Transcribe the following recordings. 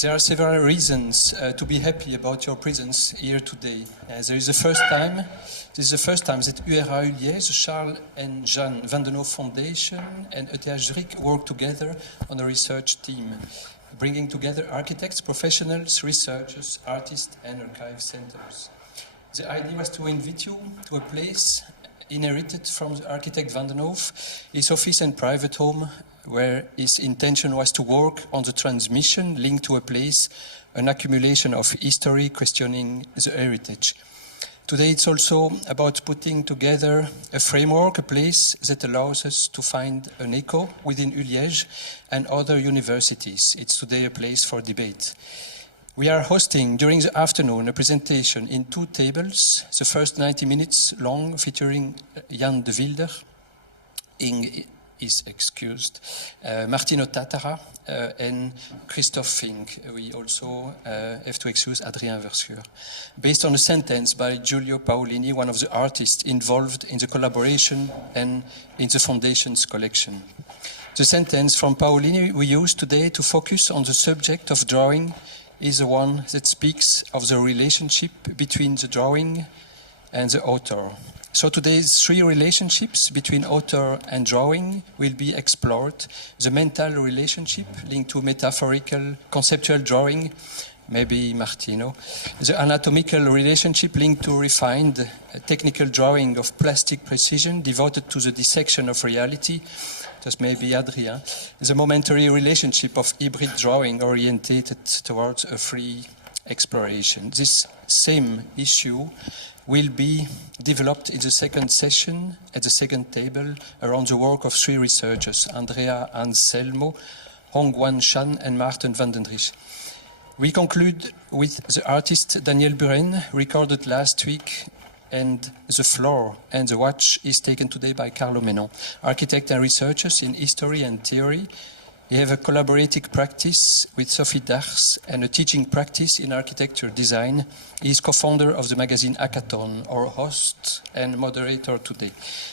There are several reasons to be happy about your presence here today. This is the first time that URA Liège, Charles and Jean Vandenhove Foundation and ETHZ work together on a research team, bringing together architects, professionals, researchers, artists and archive centers. The idea was to invite you to a place inherited from the architect Vandenhove, his office and private home, where his intention was to work on the transmission linked to a place, an accumulation of history questioning the heritage. Today it's also about putting together a framework, a place that allows us to find an echo within ULiège and other universities. It's today a place for debate. We are hosting during the afternoon a presentation in 2 tables, the first 90 minutes long, featuring Jan de Vylder, is excused, Martino Tattara and Christoph Fink. We also have to excuse Adrien Verschuur. Based on a sentence by Giulio Paolini, one of the artists involved in the collaboration and in the foundation's collection. The sentence from Paolini we use today to focus on the subject of drawing is the one that speaks of the relationship between the drawing and the author. So today's 3 relationships between author and drawing will be explored. The mental relationship linked to metaphorical, conceptual drawing, maybe Martino. The anatomical relationship linked to refined technical drawing of plastic precision devoted to the dissection of reality, just maybe Adrien. The momentary relationship of hybrid drawing orientated towards a free exploration. This same issue will be developed in the second session at the second table around the work of 3 researchers, Andrea Anselmo, Hongwan Shan and Maarten van den Dries. We conclude with the artist Daniel Buren, recorded last week, and the floor and the watch is taken today by Carlo Menon, architect and researchers in history and theory. He has a collaborative practice with Sophie Dars and a teaching practice in architecture design. He is co-founder of the magazine Accatone, our host and moderator today.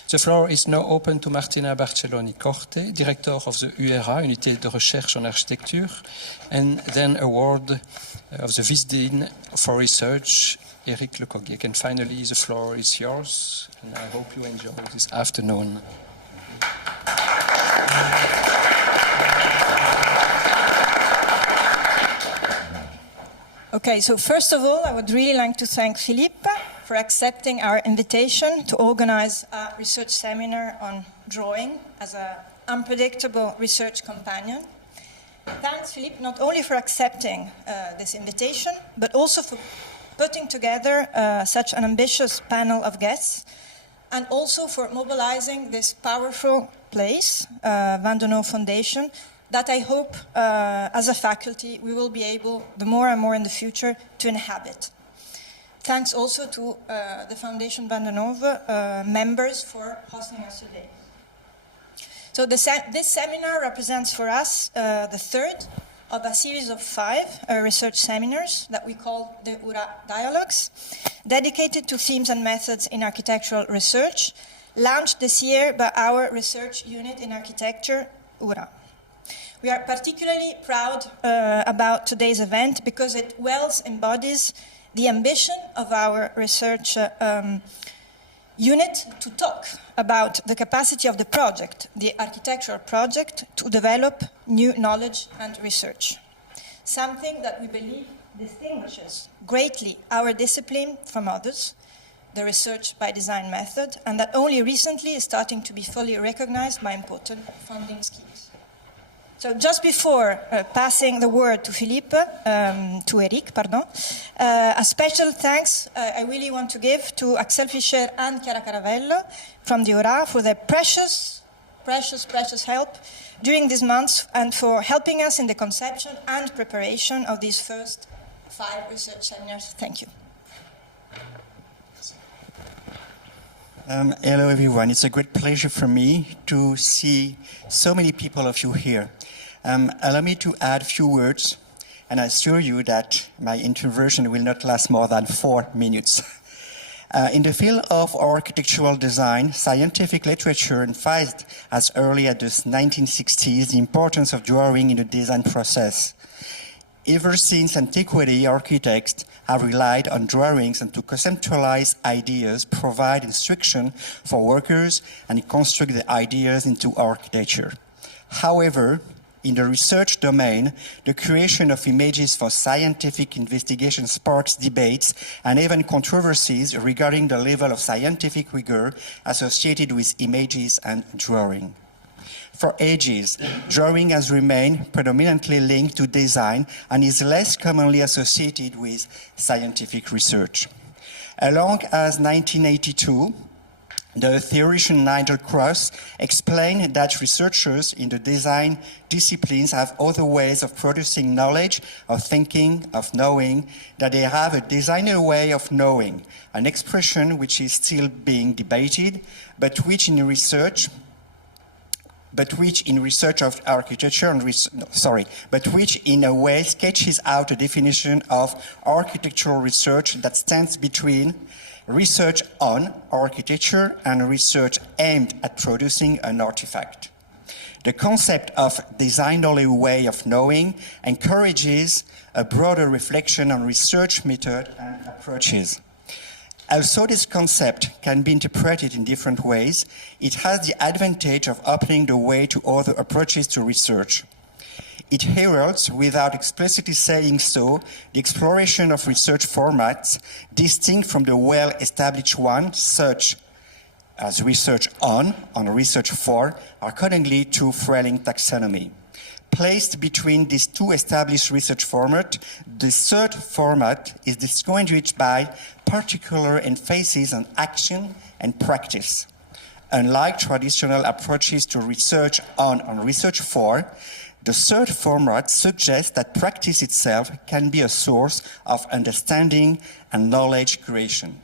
The floor is now open to Martina Barcelloni-Corte, director of the URA, Unité de Recherche en Architecture, and then award of the Vice-Dean for Research, Éric Le Coguiec. And finally, the floor is yours, and I hope you enjoy this afternoon. Okay, so first of all, I would really like to thank Philippe for accepting our invitation to organize a research seminar on drawing as an unpredictable research companion. Thanks, Philippe, not only for accepting this invitation, but also for putting together such an ambitious panel of guests, and also for mobilizing this powerful place, Vandenhove Foundation, that I hope, as a faculty, we will be able, the more and more in the future, to inhabit. Thanks also to the Foundation Vandenhove members for hosting us today. So this seminar represents for us the 3rd of a series of 5 research seminars that we call the URA Dialogues, dedicated to themes and methods in architectural research, launched this year by our research unit in architecture, URA. We are particularly proud about today's event because it well embodies the ambition of our research unit to talk about the capacity of the project, the architectural project, to develop new knowledge and research. Something that we believe distinguishes greatly our discipline from others, the research by design method, and that only recently is starting to be fully recognized by important funding schemes. So just before passing the word to Philippe, to Éric, pardon, a special thanks I really want to give to Axel Fischer and Chiara Caravello from the URA for their precious help during these months and for helping us in the conception and preparation of these first 5 research seminars. Thank you. Hello everyone, it's a great pleasure for me to see so many people of you here. Allow me to add a few words, and I assure you that my intervention will not last more than 4 minutes. In the field of architectural design, scientific literature emphasized as early as the 1960s the importance of drawing in the design process. Ever since antiquity, architects have relied on drawings and to conceptualize ideas, provide instruction for workers, and construct the ideas into architecture. However, in the research domain, the creation of images for scientific investigation sparks debates and even controversies regarding the level of scientific rigor associated with images and drawing. For ages, drawing has remained predominantly linked to design and is less commonly associated with scientific research. As long as 1982, the theoretician Nigel Cross explained that researchers in the design disciplines have other ways of producing knowledge, of thinking, of knowing, that they have a designer way of knowing, an expression which is still being debated, but which in research of architecture but which in a way sketches out a definition of architectural research that stands between research on architecture and research aimed at producing an artifact. The concept of designerly way of knowing encourages a broader reflection on research method and approaches. Although this concept can be interpreted in different ways, it has the advantage of opening the way to other approaches to research. It heralds, without explicitly saying so, the exploration of research formats distinct from the well-established ones, such as research on research for, accordingly to Freleng taxonomy. Placed between these two established research formats, the third format is distinguished by particular emphasis on action and practice. Unlike traditional approaches to research on research for, the third format suggests that practice itself can be a source of understanding and knowledge creation.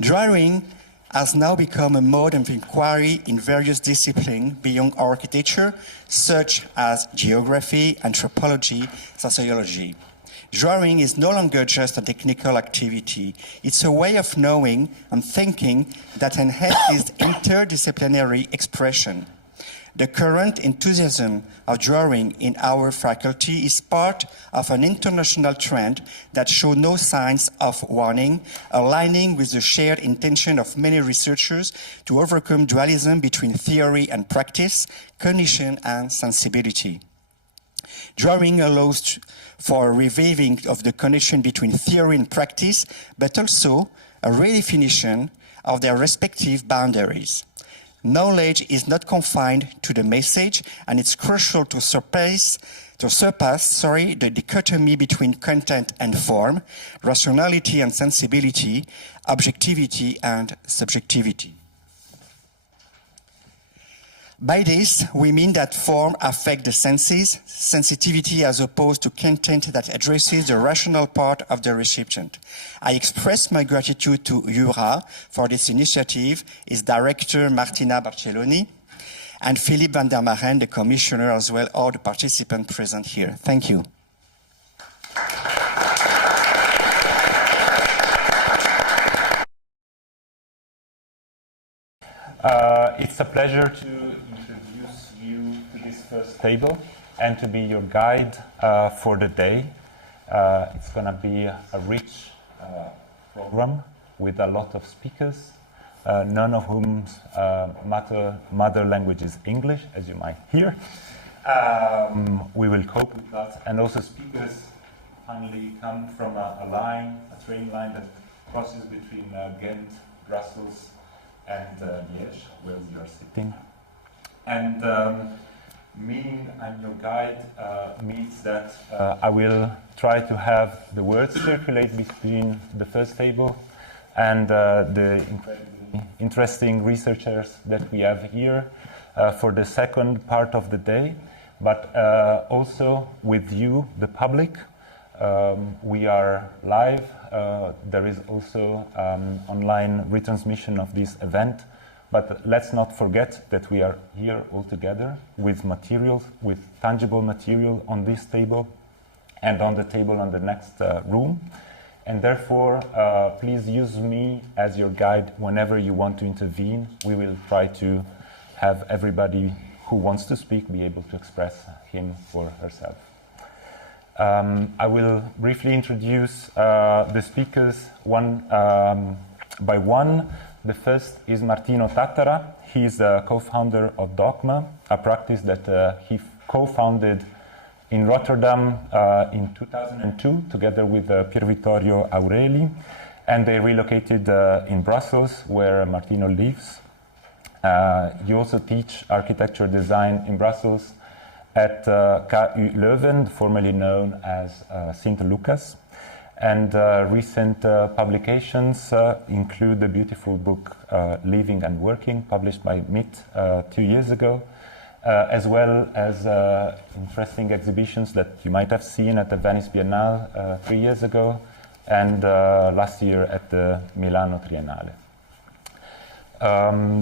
Drawing has now become a mode of inquiry in various disciplines beyond architecture, such as geography, anthropology, sociology. Drawing is no longer just a technical activity. It's a way of knowing and thinking that enhances interdisciplinary expression. The current enthusiasm of drawing in our faculty is part of an international trend that shows no signs of waning, aligning with the shared intention of many researchers to overcome dualism between theory and practice, cognition and sensibility. Drawing allows for a reviving of the connection between theory and practice, but also a redefinition of their respective boundaries. Knowledge is not confined to the message, and it's crucial to surpass the dichotomy between content and form, rationality and sensibility, objectivity and subjectivity. By this, we mean that form affects the senses, sensitivity as opposed to content that addresses the rational part of the recipient. I express my gratitude to URA for this initiative, its director Martina Barcelloni, and Philippe Vander, the commissioner, as well all the participants present here. Thank you. It's a pleasure to introduce you to this first table and to be your guide for the day. It's going to be a rich program with a lot of speakers, none of whom mother language is English, as you might hear. We will cope with that. And also speakers finally come from a train line that crosses between Ghent, Brussels, and Liège, where you are sitting. And meaning I'm your guide means that I will try to have the words circulate between the first table and the incredibly interesting researchers that we have here for the second part of the day, but also with you, the public. We are live. There is also online retransmission of this event, but let's not forget that we are here all together with materials, with tangible material on this table and on the table on the next room. And therefore, please use me as your guide whenever you want to intervene. We will try to have everybody who wants to speak be able to express him or herself. I will briefly introduce the speakers one by one. The first is Martino Tattara. He is a co-founder of DOGMA, a practice that he co-founded in Rotterdam in 2002, together with Pier Vittorio Aureli, and they relocated in Brussels, where Martino lives. You also teach architecture design in Brussels at KULeuven, formerly known as Sint Lucas. And recent publications include the beautiful book Living and Working, published by MIT 2 years ago, as well as interesting exhibitions that you might have seen at the Venice Biennale 3 years ago, and last year at the Milano Triennale.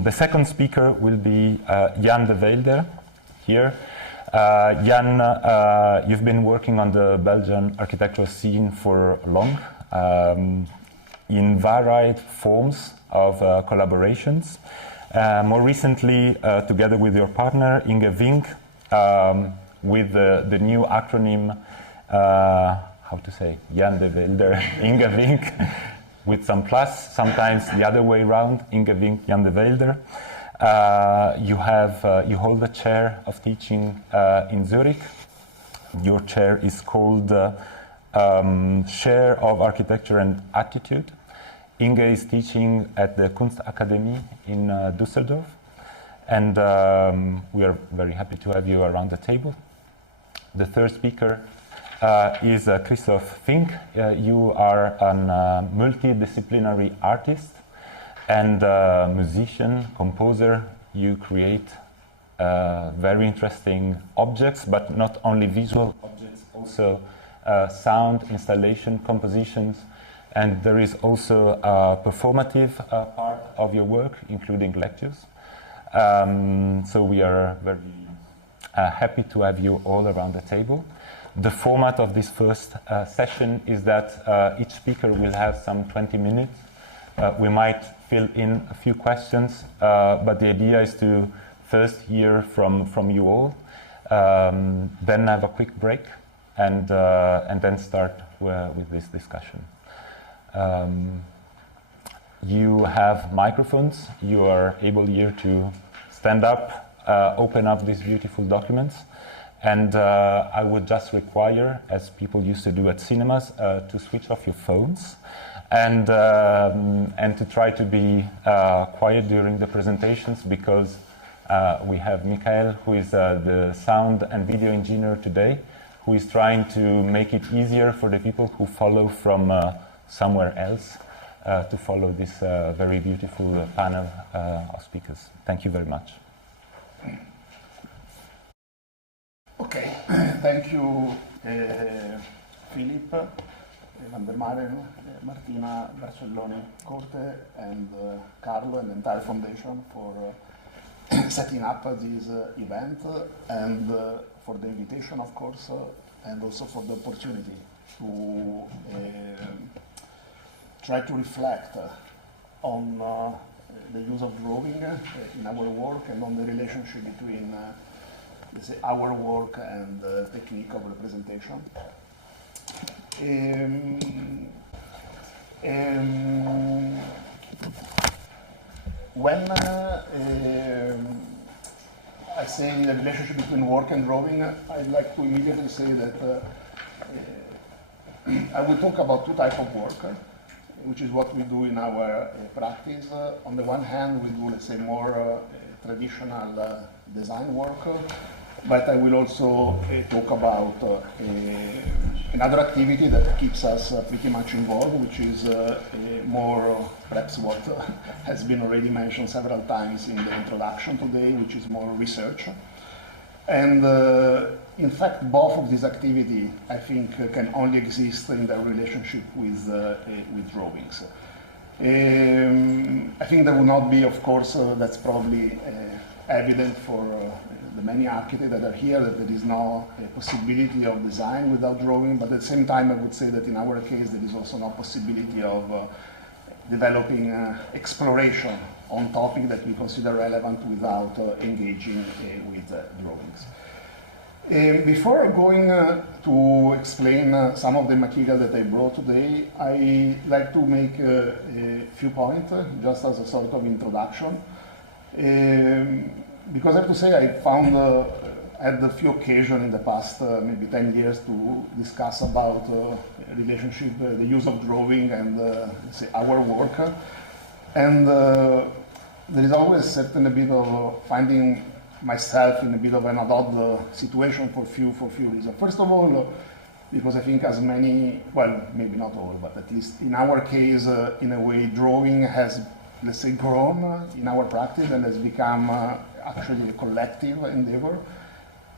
The second speaker will be Jan de Vylder here. Jan, you've been working on the Belgian architectural scene for long, in varied forms of collaborations. More recently, together with your partner, Inge Vink, with the new acronym, how to say, Jan de Vylder, Inge Vink, with some plus, sometimes the other way around, Inge Vink, Jan de Vylder. You hold a chair of teaching in Zurich. Your chair is called Chair of Architecture and Attitude. Inge is teaching at the Kunstakademie in Düsseldorf, and we are very happy to have you around the table. The third speaker is Christoph Fink. You are a multidisciplinary artist and musician, composer. You create very interesting objects, but not only visual objects, also sound, installation, compositions, and there is also a performative part of your work, including lectures. So we are very happy to have you all around the table. The format of this first session is that each speaker will have some 20 minutes. We might fill in a few questions, but the idea is to first hear from you all, then have a quick break, and then start with this discussion. You have microphones. You are able here to stand up, open up these beautiful documents, and I would just require, as people used to do at cinemas, to switch off your phones and to try to be quiet during the presentations, because we have Michael, who is the sound and video engineer today, who is trying to make it easier for the people who follow from somewhere else to follow this very beautiful panel of speakers. Thank you very much. Okay, thank you, Philippe, Vander, Maren, Martina Barcelloni-Corte, and Carlo and the entire foundation for setting up this event, and for the invitation, of course, and also for the opportunity to try to reflect on the use of drawing in our work, and on the relationship between let's say our work and the technique of representation. When I say the relationship between work and drawing, I'd like to immediately say that I will talk about two types of work, which is what we do in our practice. On the one hand, we do, let's say, more traditional design work, but I will also talk about another activity that keeps us pretty much involved, which is more perhaps what has been already mentioned several times in the introduction today, which is more research. And in fact, both of these activities, I think, can only exist in their relationship with drawings. I think there will not be, of course, that's probably evident for the many architects that are here, that there is no possibility of design without drawing, but at the same time I would say that in our case there is also no possibility of developing exploration on topics that we consider relevant without engaging with drawings. Before going to explain some of the material that I brought today, I like to make a few points, just as a sort of introduction. Because I have to say I found, had a few occasions in the past maybe 10 years to discuss about relationship, the use of drawing and say our work. And there is always certain a bit of finding myself in a bit of an odd situation for few reasons. First of all, because I think as many, well, maybe not all, but at least in our case, in a way, drawing has, let's say, grown in our practice and has become actually a collective endeavor,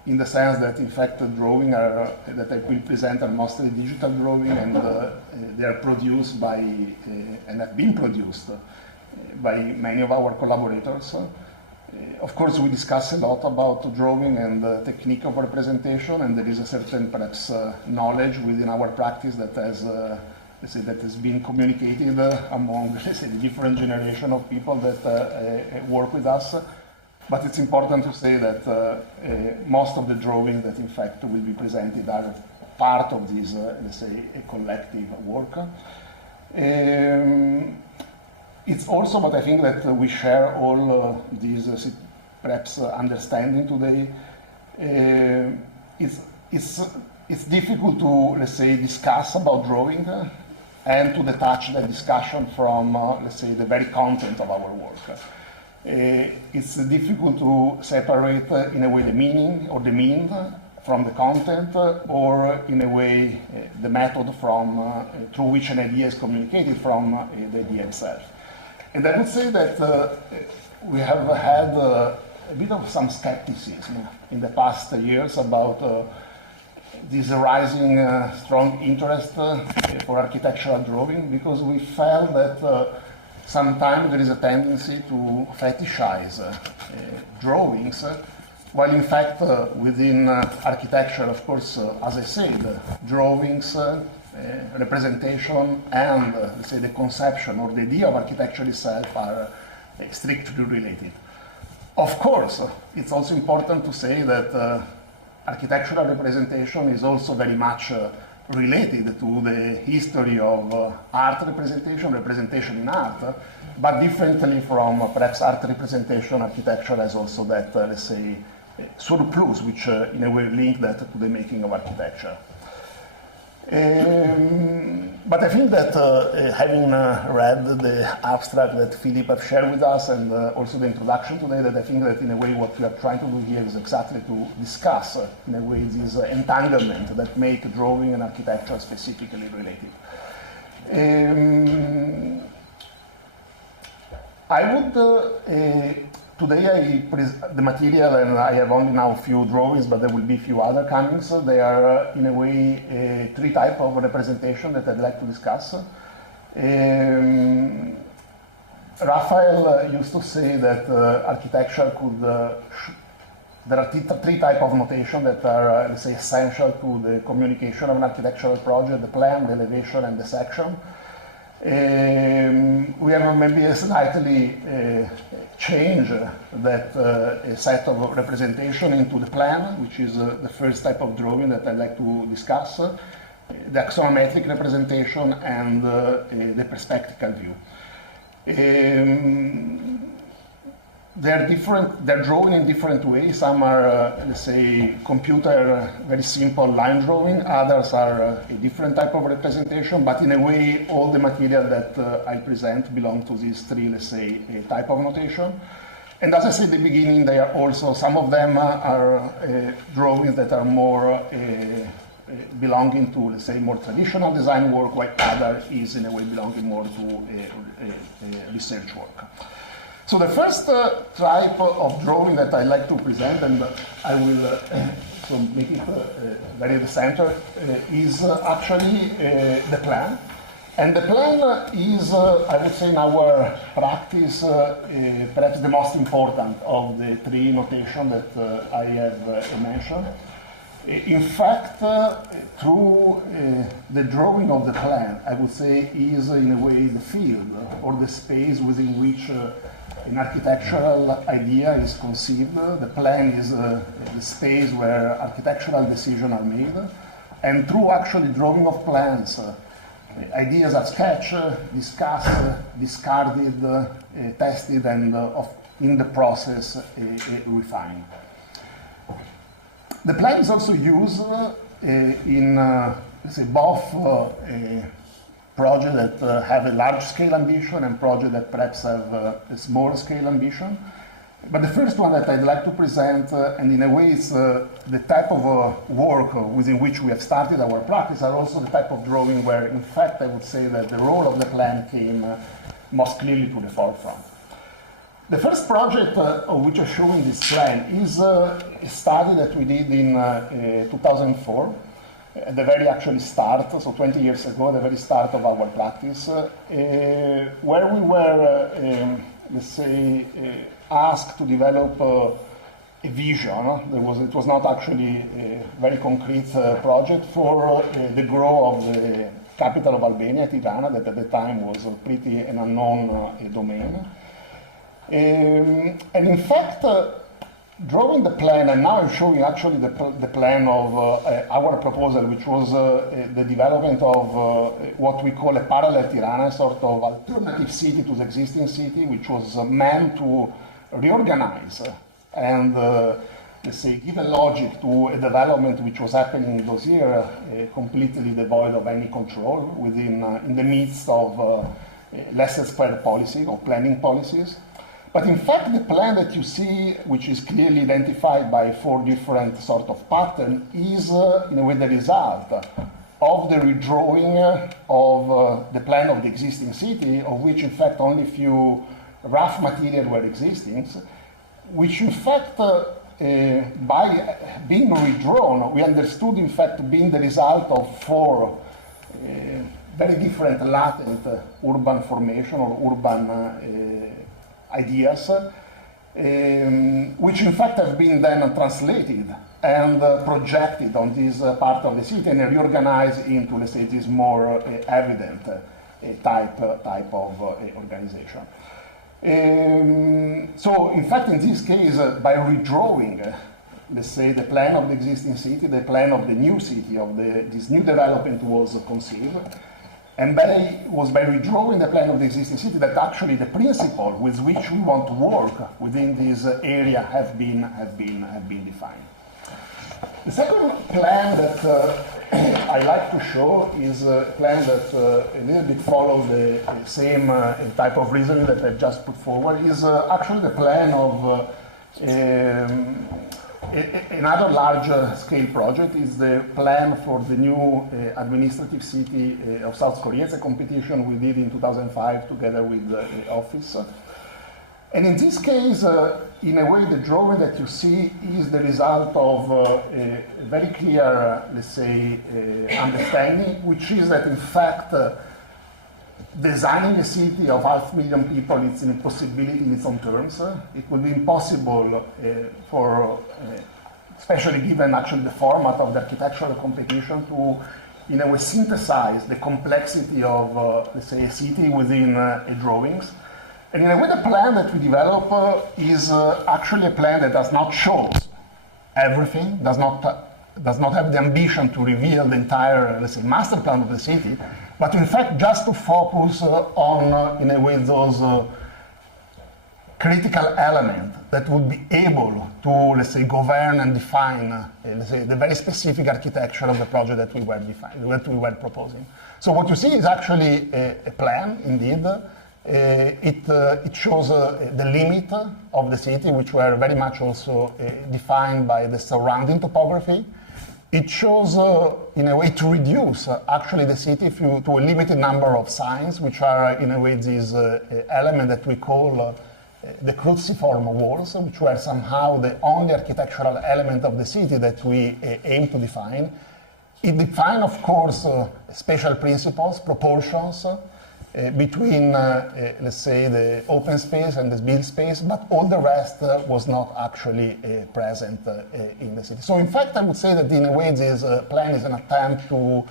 in the sense that, in fact, the drawing that I will present are mostly digital drawing, and they are produced by, and have been produced by many of our collaborators. Of course, we discuss a lot about drawing and the technique of representation, and there is a certain, perhaps, knowledge within our practice that has, let's say, that has been communicated among, let's say, the different generation of people that work with us. But it's important to say that most of the drawings that, in fact, will be presented are part of this, let's say, a collective work. It's also, but I think that we share all these, perhaps, understanding today. It's difficult to, let's say, discuss about drawing and to detach the discussion from, let's say, the very content of our work. It's difficult to separate, in a way, the meaning or the mean from the content, or in a way, the method from through which an idea is communicated from the idea itself. And I would say that we have had a bit of some skepticism in the past years about this rising strong interest for architectural drawing, because we felt that sometimes there is a tendency to fetishize drawings, while in fact within architecture, of course, as I said, drawings, representation and, let's say, the conception or the idea of architecture itself are strictly related. Of course, it's also important to say that architectural representation is also very much related to the history of art representation in art, but differently from perhaps art representation, architecture has also that, let's say, surplus, which in a way link that to the making of architecture. But I think that having read the abstract that Philippe have shared with us, and also the introduction today, that I think that in a way what we are trying to do here is exactly to discuss, in a way, this entanglement that make drawing and architecture specifically related. I would today the material, and I have only now a few drawings, but there will be a few other coming. So they are, in a way, three types of representation that I'd like to discuss. Raphael used to say that architecture could, there are three types of notation that are, let's say, essential to the communication of an architectural project: the plan, the elevation, and the section. We have maybe a slightly change that set of representation into the plan, which is the first type of drawing that I'd like to discuss, the axonometric representation and the perspectival view. They're drawn in different ways. Some are, let's say, computer, very simple line drawing. Others are a different type of representation, but in a way, all the material that I present belong to these three, let's say, type of notation. And as I said at the beginning, they are also, some of them are drawings that are more belonging to, let's say, more traditional design work, while other is, in a way, belonging more to research work. So the first type of drawing that I like to present, and I will so make it very at the center, is actually the plan. And the plan is, I would say, in our practice, perhaps the most important of the three notation that I have mentioned. In fact, through the drawing of the plan, I would say is in a way the field or the space within which an architectural idea is conceived. The plan is the space where architectural decisions are made. And through actually drawing of plans, ideas are sketched, discussed, discarded, tested, and in the process refined. The plan is also used in let's say both projects that have a large-scale ambition and projects that perhaps have a small-scale ambition. But the first one that I'd like to present, and in a way it's the type of work within which we have started our practice, are also the type of drawing where, in fact, I would say that the role of the plan came most clearly to the forefront. The first project of which I'm showing this plan is a study that we did in 2004, at the very actually start, so 20 years ago, the very start of our practice, where we were, let's say, asked to develop a vision. It was not actually a very concrete project for the growth of the capital of Albania, Tirana, that at the time was pretty an unknown domain. And in fact, drawing the plan, and now I'm showing actually the plan of our proposal, which was the development of what we call a parallel Tirana, a sort of alternative city to the existing city, which was meant to reorganize and let's say give a logic to a development which was happening in those years, completely devoid of any control within in the midst of lesser spread policy or planning policies. But in fact, the plan that you see, which is clearly identified by 4 different sort of patterns, is in a way the result of the redrawing of the plan of the existing city, of which in fact only few rough material were existing, which in fact by being redrawn, we understood in fact being the result of 4 very different latent urban formation or urban ideas, which in fact have been then translated and projected on this part of the city and reorganized into, let's say, this more evident type of organization. So, in fact, in this case, by redrawing, let's say, the plan of the existing city, the plan of the new city, of this new development was conceived. And was by redrawing the plan of the existing city that actually the principle with which we want to work within this area have been defined. The second plan that I like to show is a plan that a little bit follows the same type of reasoning that I've just put forward, is actually the plan of another large scale project. Is the plan for the new administrative city of South Korea. It's a competition we did in 2005 together with the office. And in this case, in a way, the drawing that you see is the result of a very clear, let's say, understanding, which is that in fact, designing a city of 500,000 people is an impossibility in its own terms. It would be impossible especially given actually the format of the architectural competition, to, in a way, synthesize the complexity of, let's say, a city within drawings. And in a way, the plan that we develop is actually a plan that does not show everything, does not have the ambition to reveal the entire, let's say, master plan of the city, but in fact just to focus on, in a way, those critical elements that would be able to, let's say, govern and define, let's say, the very specific architecture of the project that we were proposing. So what you see is actually a plan, indeed. It shows the limit of the city, which were very much also defined by the surrounding topography. It shows, in a way, to reduce actually the city to a limited number of signs, which are, in a way, this element that we call the cruciform walls, which were somehow the only architectural element of the city that we aim to define. It defined, of course, special principles, proportions, between, let's say, the open space and the build space, but all the rest was not actually present in the city. So in fact, I would say that in a way this plan is an attempt to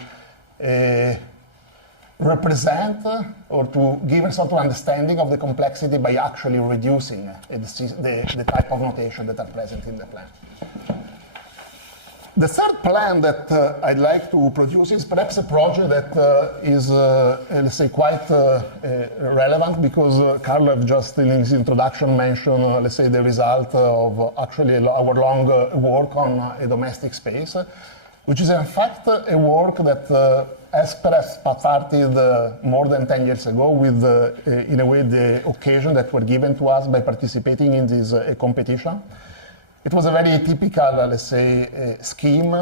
represent or to give a sort of understanding of the complexity by actually reducing the type of notation that are present in the plan. The third plan that I'd like to produce is perhaps a project that is, let's say, quite relevant because Carlo just in his introduction mentioned, let's say, the result of actually our long work on a domestic space, which is in fact a work that has perhaps started more than 10 years ago with, in a way, the occasion that were given to us by participating in this competition. It was a very typical, let's say, scheme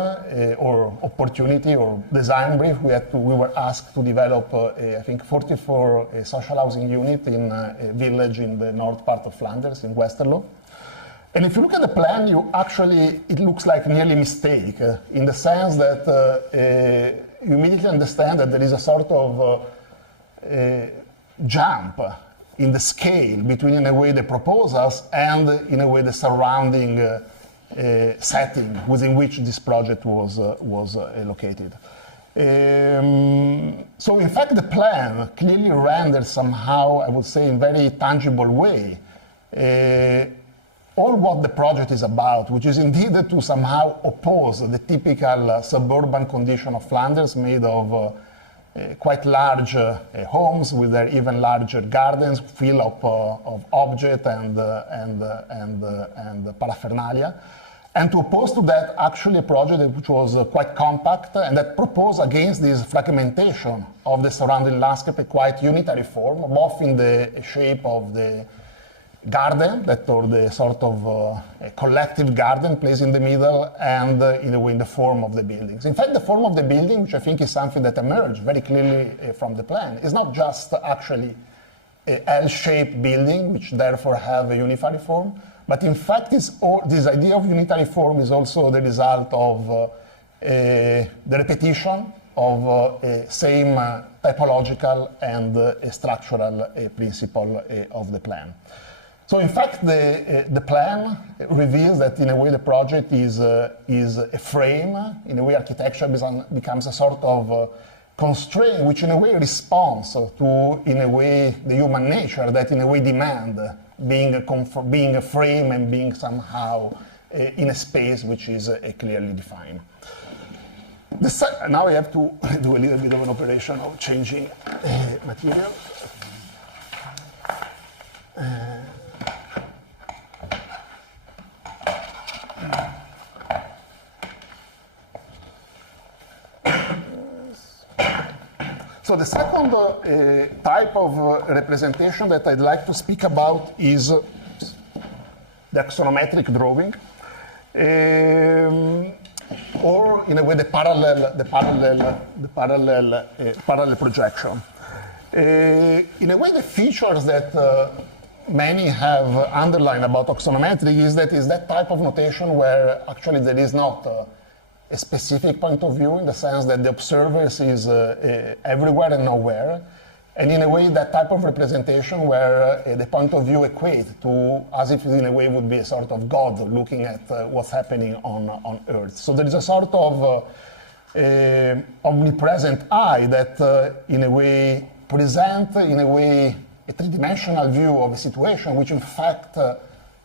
or opportunity or design brief. We were asked to develop, I think, 44 social housing unit in a village in the north part of Flanders, in Westerlo. And if you look at the plan, it looks like nearly a mistake in the sense that you immediately understand that there is a sort of jump in the scale between, in a way, the proposals and, in a way, the surrounding setting within which this project was located. So, in fact, the plan clearly renders somehow, I would say, in a very tangible way, all what the project is about, which is indeed to somehow oppose the typical suburban condition of Flanders made of quite large homes with their even larger gardens full of objects and paraphernalia, and to oppose to that actually a project which was quite compact and that proposed against this fragmentation of the surrounding landscape a quite unitary form, both in the shape of the garden, or the sort of collective garden placed in the middle, and in a way in the form of the buildings. In fact, the form of the building, which I think is something that emerged very clearly from the plan, is not just actually a L-shaped building, which therefore have a unitary form, but in fact this idea of unitary form is also the result of the repetition of same typological and structural principle of the plan. So in fact, the plan reveals that in a way the project is a frame. In a way, architecture becomes a sort of constraint, which in a way responds to, in a way, the human nature that in a way demand being a frame and being somehow in a space which is clearly defined. Now I have to do a little bit of an operation of changing material. So the second type of representation that I'd like to speak about is the axonometric drawing, or in a way the parallel projection. In a way, the features that many have underlined about axonometric is that type of notation where actually there is not a specific point of view in the sense that the observer is everywhere and nowhere, and in a way that type of representation where the point of view equate to as if in a way would be a sort of God looking at what's happening on Earth. So there is a sort of omnipresent eye that in a way present in a way a three-dimensional view of a situation which in fact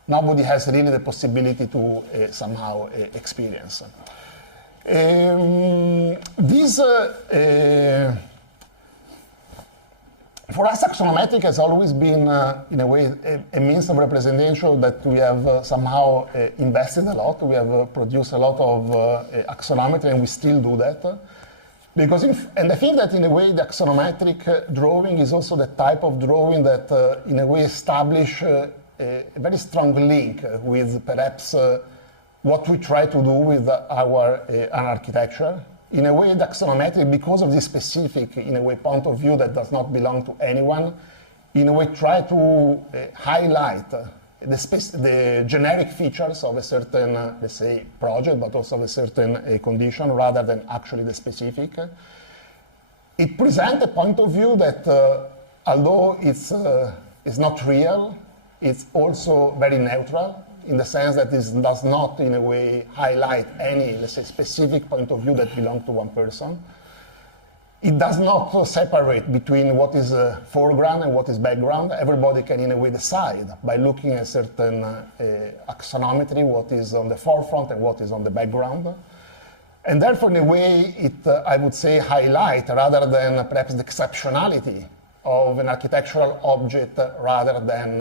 nobody has really the possibility to somehow experience. For us, axonometric has always been, in a way, a means of representation that we have somehow invested a lot. We have produced a lot of axonometry, and we still do that. And I think that, in a way, the axonometric drawing is also the type of drawing that, in a way, establish a very strong link with perhaps what we try to do with our architecture. In a way, the axonometric, because of this specific, in a way, point of view that does not belong to anyone, in a way, try to highlight the generic features of a certain, let's say, project, but also of a certain condition, rather than actually the specific. It presents a point of view that although it's not real, it's also very neutral in the sense that this does not, in a way, highlight any, let's say, specific point of view that belongs to one person. It does not separate between what is foreground and what is background. Everybody can, in a way, decide by looking at certain axonometry what is on the forefront and what is on the background. And therefore, in a way, it, I would say, highlight rather than perhaps the exceptionality of an architectural object rather than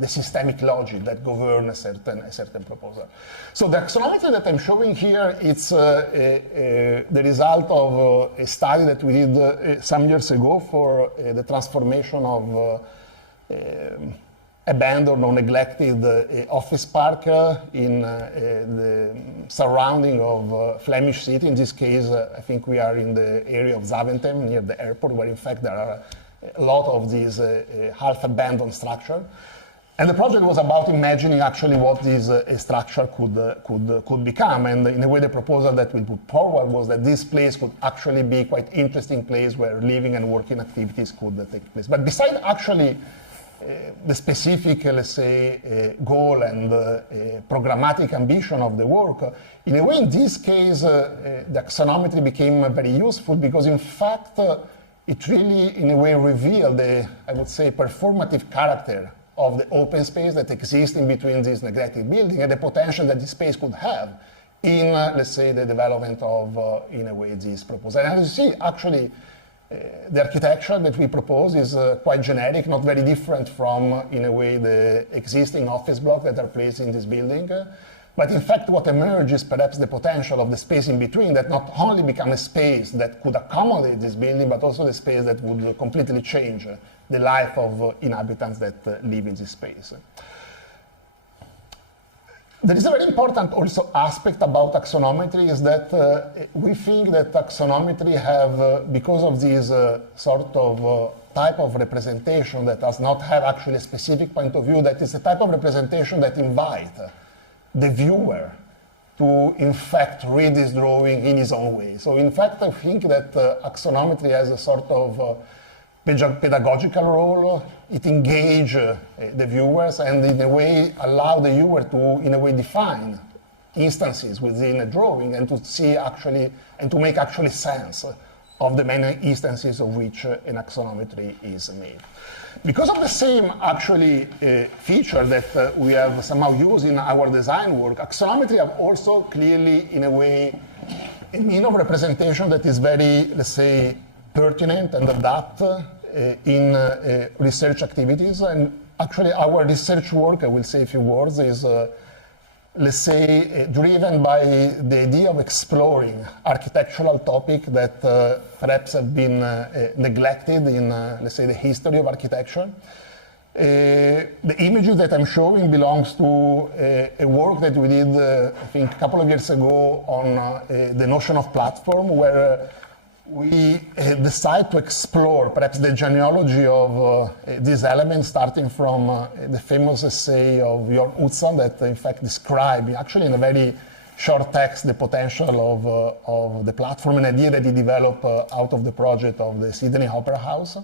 the systemic logic that governs a certain proposal. So the axonometry that I'm showing here, it's the result of a study that we did some years ago for the transformation of abandoned or neglected office park in the surrounding of Flemish city. In this case, I think we are in the area of Zaventem, near the airport, where in fact there are a lot of these half-abandoned structures. And the project was about imagining actually what this structure could become. And in a way, the proposal that we put forward was that this place could actually be quite interesting place where living and working activities could take place. But besides actually the specific, let's say, goal and programmatic ambition of the work, in a way, in this case, the axonometry became very useful because, in fact, it really, in a way, revealed the, I would say, performative character of the open space that exists in between this neglected building and the potential that this space could have in, let's say, the development of, in a way, this proposal. And as you see, actually, the architecture that we propose is quite generic, not very different from, in a way, the existing office blocks that are placed in this building. But in fact, what emerges is perhaps the potential of the space in between that not only become a space that could accommodate this building, but also the space that would completely change the life of inhabitants that live in this space. There is a very important also aspect about axonometry is that we think that axonometry have, because of this sort of type of representation that does not have actually a specific point of view, that is a type of representation that invite the viewer to, in fact, read this drawing in his own way. So, in fact, I think that axonometry has a sort of pedagogical role. It engages the viewers and, in a way, allow the viewer to, in a way, define instances within a drawing and to see actually, and to make actually sense of the many instances of which an axonometry is made. Because of the same actually feature that we have somehow used in our design work, axonometry have also clearly, in a way, a mean of representation that is very, let's say, pertinent and adapt in research activities. And actually our research work, I will say a few words, is let's say, driven by the idea of exploring architectural topics that perhaps have been neglected in, let's say, the history of architecture. The images that I'm showing belongs to a work that we did, I think, a couple of years ago on the notion of platform, where we decide to explore perhaps the genealogy of these elements, starting from the famous essay of Jörn Utzon that in fact described, actually in a very short text, the potential of the platform, an idea that he developed out of the project of the Sydney Opera House.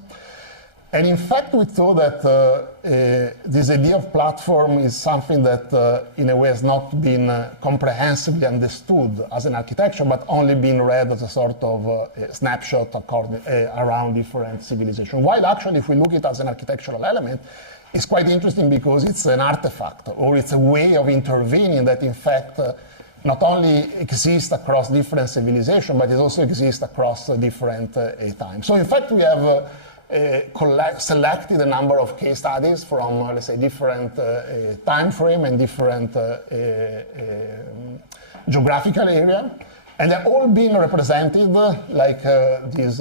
And in fact, we thought that this idea of platform is something that, in a way, has not been comprehensively understood as an architecture, but only been read as a sort of snapshot around different civilizations. While actually, if we look at it as an architectural element, it's quite interesting because it's an artifact, or it's a way of intervening that, in fact, not only exists across different civilizations, but it also exists across different times. So, in fact, we have selected a number of case studies from, let's say, different time frame and different geographical area, and they're all being represented like this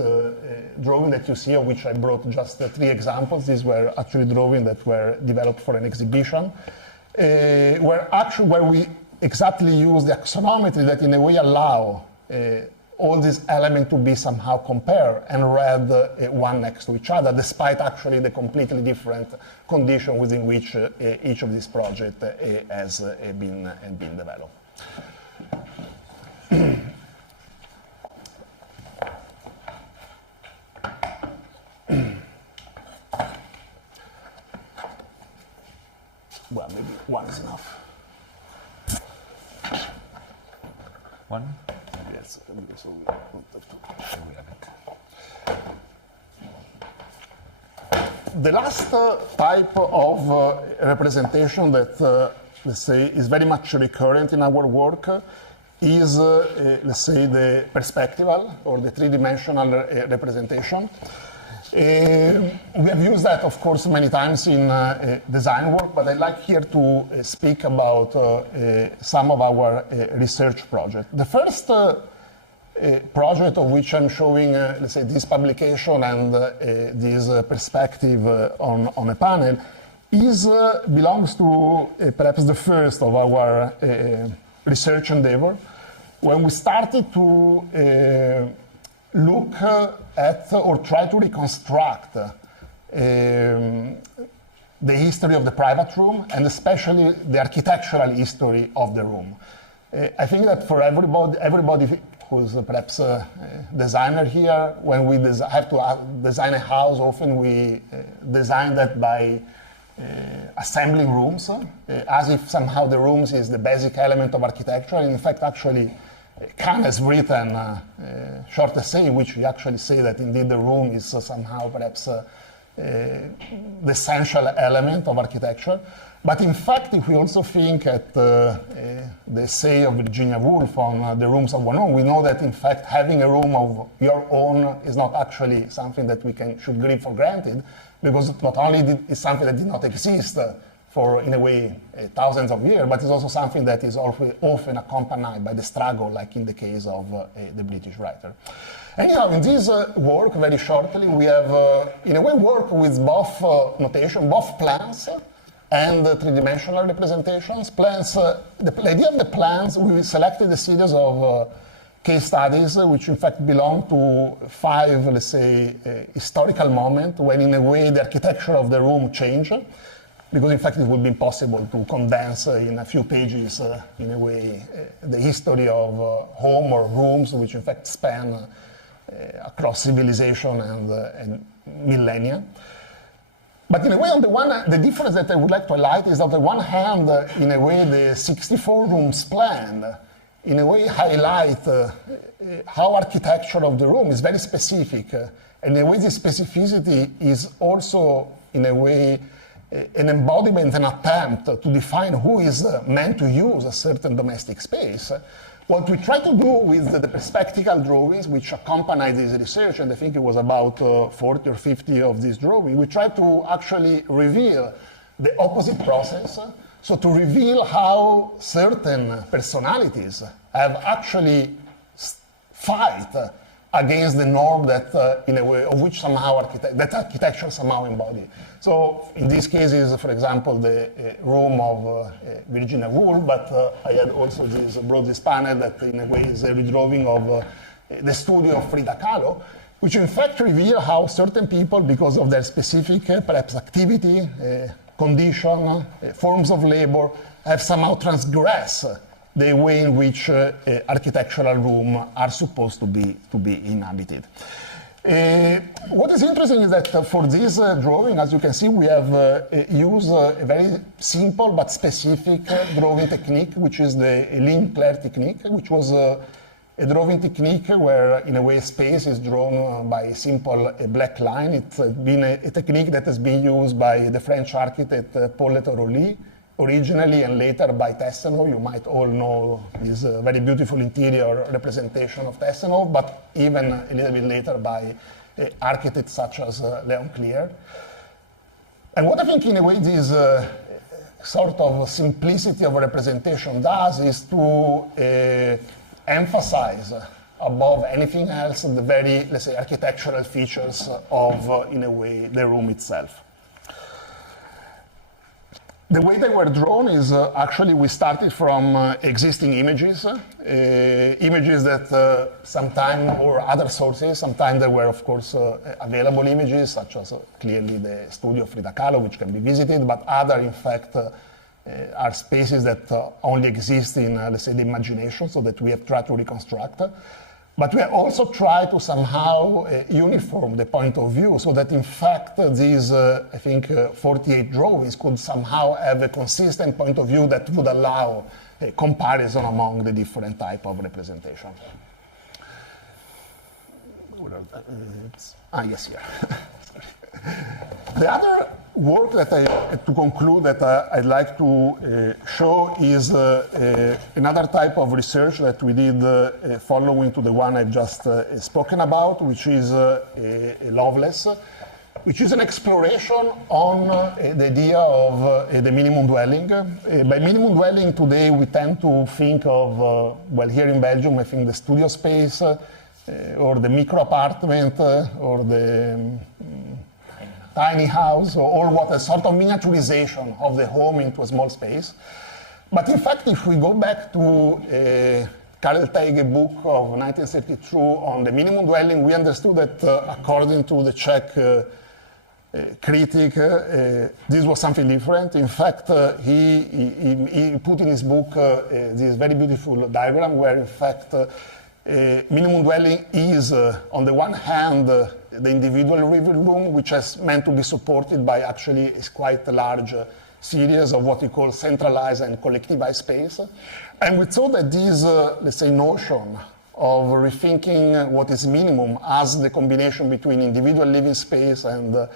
drawing that you see, of which I brought just 3 examples. These were actually drawings that were developed for an exhibition, where we exactly use the axonometry that, in a way, allow all these elements to be somehow compared and read one next to each other, despite actually the completely different condition within which each of these projects has been developed. but maybe one is enough. One? Yes, so we don't have to. We have it. The last type of representation that, let's say, is very much recurrent in our work is, let's say, the perspectival or the three-dimensional representation. We have used that, of course, many times in design work, but I'd like here to speak about some of our research projects. The first project of which I'm showing, let's say, this publication and this perspective on a panel belongs to perhaps the first of our research endeavor, when we started to look at or try to reconstruct the history of the private room and especially the architectural history of the room. I think that for everybody who's perhaps a designer here, when we have to design a house, often we design that by assembling rooms, as if somehow the rooms is the basic element of architecture. In fact, actually, Kant has written a short essay in which we actually say that indeed the room is somehow perhaps the essential element of architecture. But in fact, if we also think at the essay of Virginia Woolf on the rooms of one own, we know that in fact having a room of your own is not actually something that we should give for granted, because not only is something that did not exist for, in a way, thousands of years, but it's also something that is often accompanied by the struggle, like in the case of the British writer. Anyhow, in this work, very shortly, we have, in a way, worked with both notation, both plans, and three-dimensional representations. Plans, the idea of the plans, we selected a series of case studies, which in fact belong to 5, let's say, historical moments when in a way the architecture of the room changed, because in fact it would be impossible to condense in a few pages, in a way, the history of home or rooms, which in fact span across civilization and millennia. But in a way, on the one hand, the difference that I would like to highlight is that on the one hand, in a way, the 64 rooms planned, in a way, highlight how architecture of the room is very specific. And in a way, this specificity is also, in a way, an embodiment, an attempt to define who is meant to use a certain domestic space. What we try to do with the perspectival drawings, which accompany this research, and I think it was about 40 or 50 of these drawings, we try to actually reveal the opposite process. So to reveal how certain personalities have actually fight against the norm that, in a way, of which somehow that architecture somehow embody. So in these cases, for example, the room of Virginia Woolf, but I had also brought this panel that in a way is a redrawing of the studio of Frida Kahlo, which in fact reveal how certain people, because of their specific perhaps activity, condition, forms of labor, have somehow transgressed the way in which architectural rooms are supposed to be inhabited. What is interesting is that for this drawing, as you can see, we have used a very simple but specific drawing technique, which is the Ling-Claire technique, which was a drawing technique where, in a way, space is drawn by a simple black line. It's been a technique that has been used by the French architect Paul Letoroli, originally, and later by Vandenhove. You might all know this very beautiful interior representation of Vandenhove, but even a little bit later by architects such as Léon Clear. And what I think, in a way, this sort of simplicity of representation does is to emphasize above anything else the very, let's say, architectural features of, in a way, the room itself. The way they were drawn is actually we started from existing images, images that sometimes, or other sources, sometimes there were, of course, available images, such as clearly the studio of Frida Kahlo, which can be visited, but other, in fact, are spaces that only exist in, let's say, the imagination, so that we have tried to reconstruct. But we also try to somehow uniform the point of view so that in fact these, I think, 48 drawings could somehow have a consistent point of view that would allow a comparison among the different type of representation. Yes, here. The other work that to conclude that I'd like to show is another type of research that we did following to the one I've just spoken about, which is Loveless, which is an exploration on the idea of the minimum dwelling. By minimum dwelling today, we tend to think of, well, here in Belgium, I think the studio space or the micro apartment or the tiny house, or what a sort of miniaturization of the home into a small space. But in fact, if we go back to Karel Teige book of 1932 on the minimum dwelling, we understood that according to the Czech critic, this was something different. In fact, he put in his book this very beautiful diagram where in fact minimum dwelling is, on the one hand, the individual living room, which is meant to be supported by actually a quite large series of what we call centralized and collectivized space. And we thought that this, let's say, notion of rethinking what is minimum as the combination between individual living space and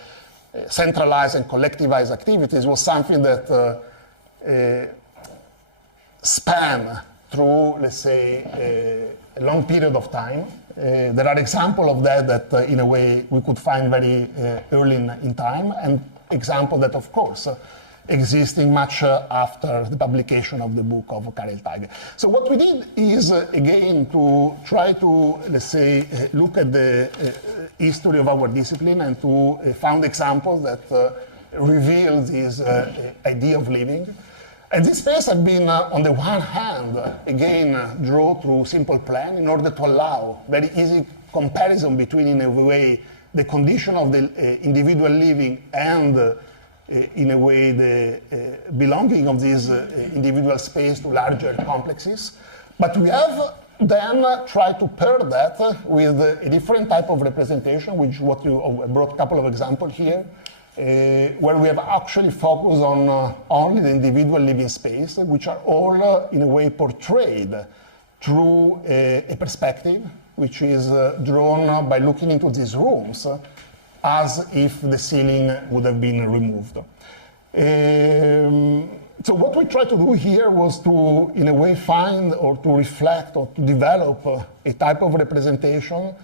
centralized and collectivized activities was something that span through, let's say, a long period of time. There are examples of that in a way we could find very early in time, and examples that, of course, existing much after the publication of the book of Karel Teige. So what we did is, again, to try to, let's say, look at the history of our discipline and to find examples that reveal this idea of living. And this space had been, on the one hand, again, drawn through simple plan in order to allow very easy comparison between, in a way, the condition of the individual living and, in a way, the belonging of this individual space to larger complexes. But we have then tried to pair that with a different type of representation, which what you brought a couple of examples here, where we have actually focused on only the individual living space, which are all in a way portrayed through a perspective, which is drawn by looking into these rooms as if the ceiling would have been removed. So what we tried to do here was to, in a way, find or to reflect or to develop a type of representation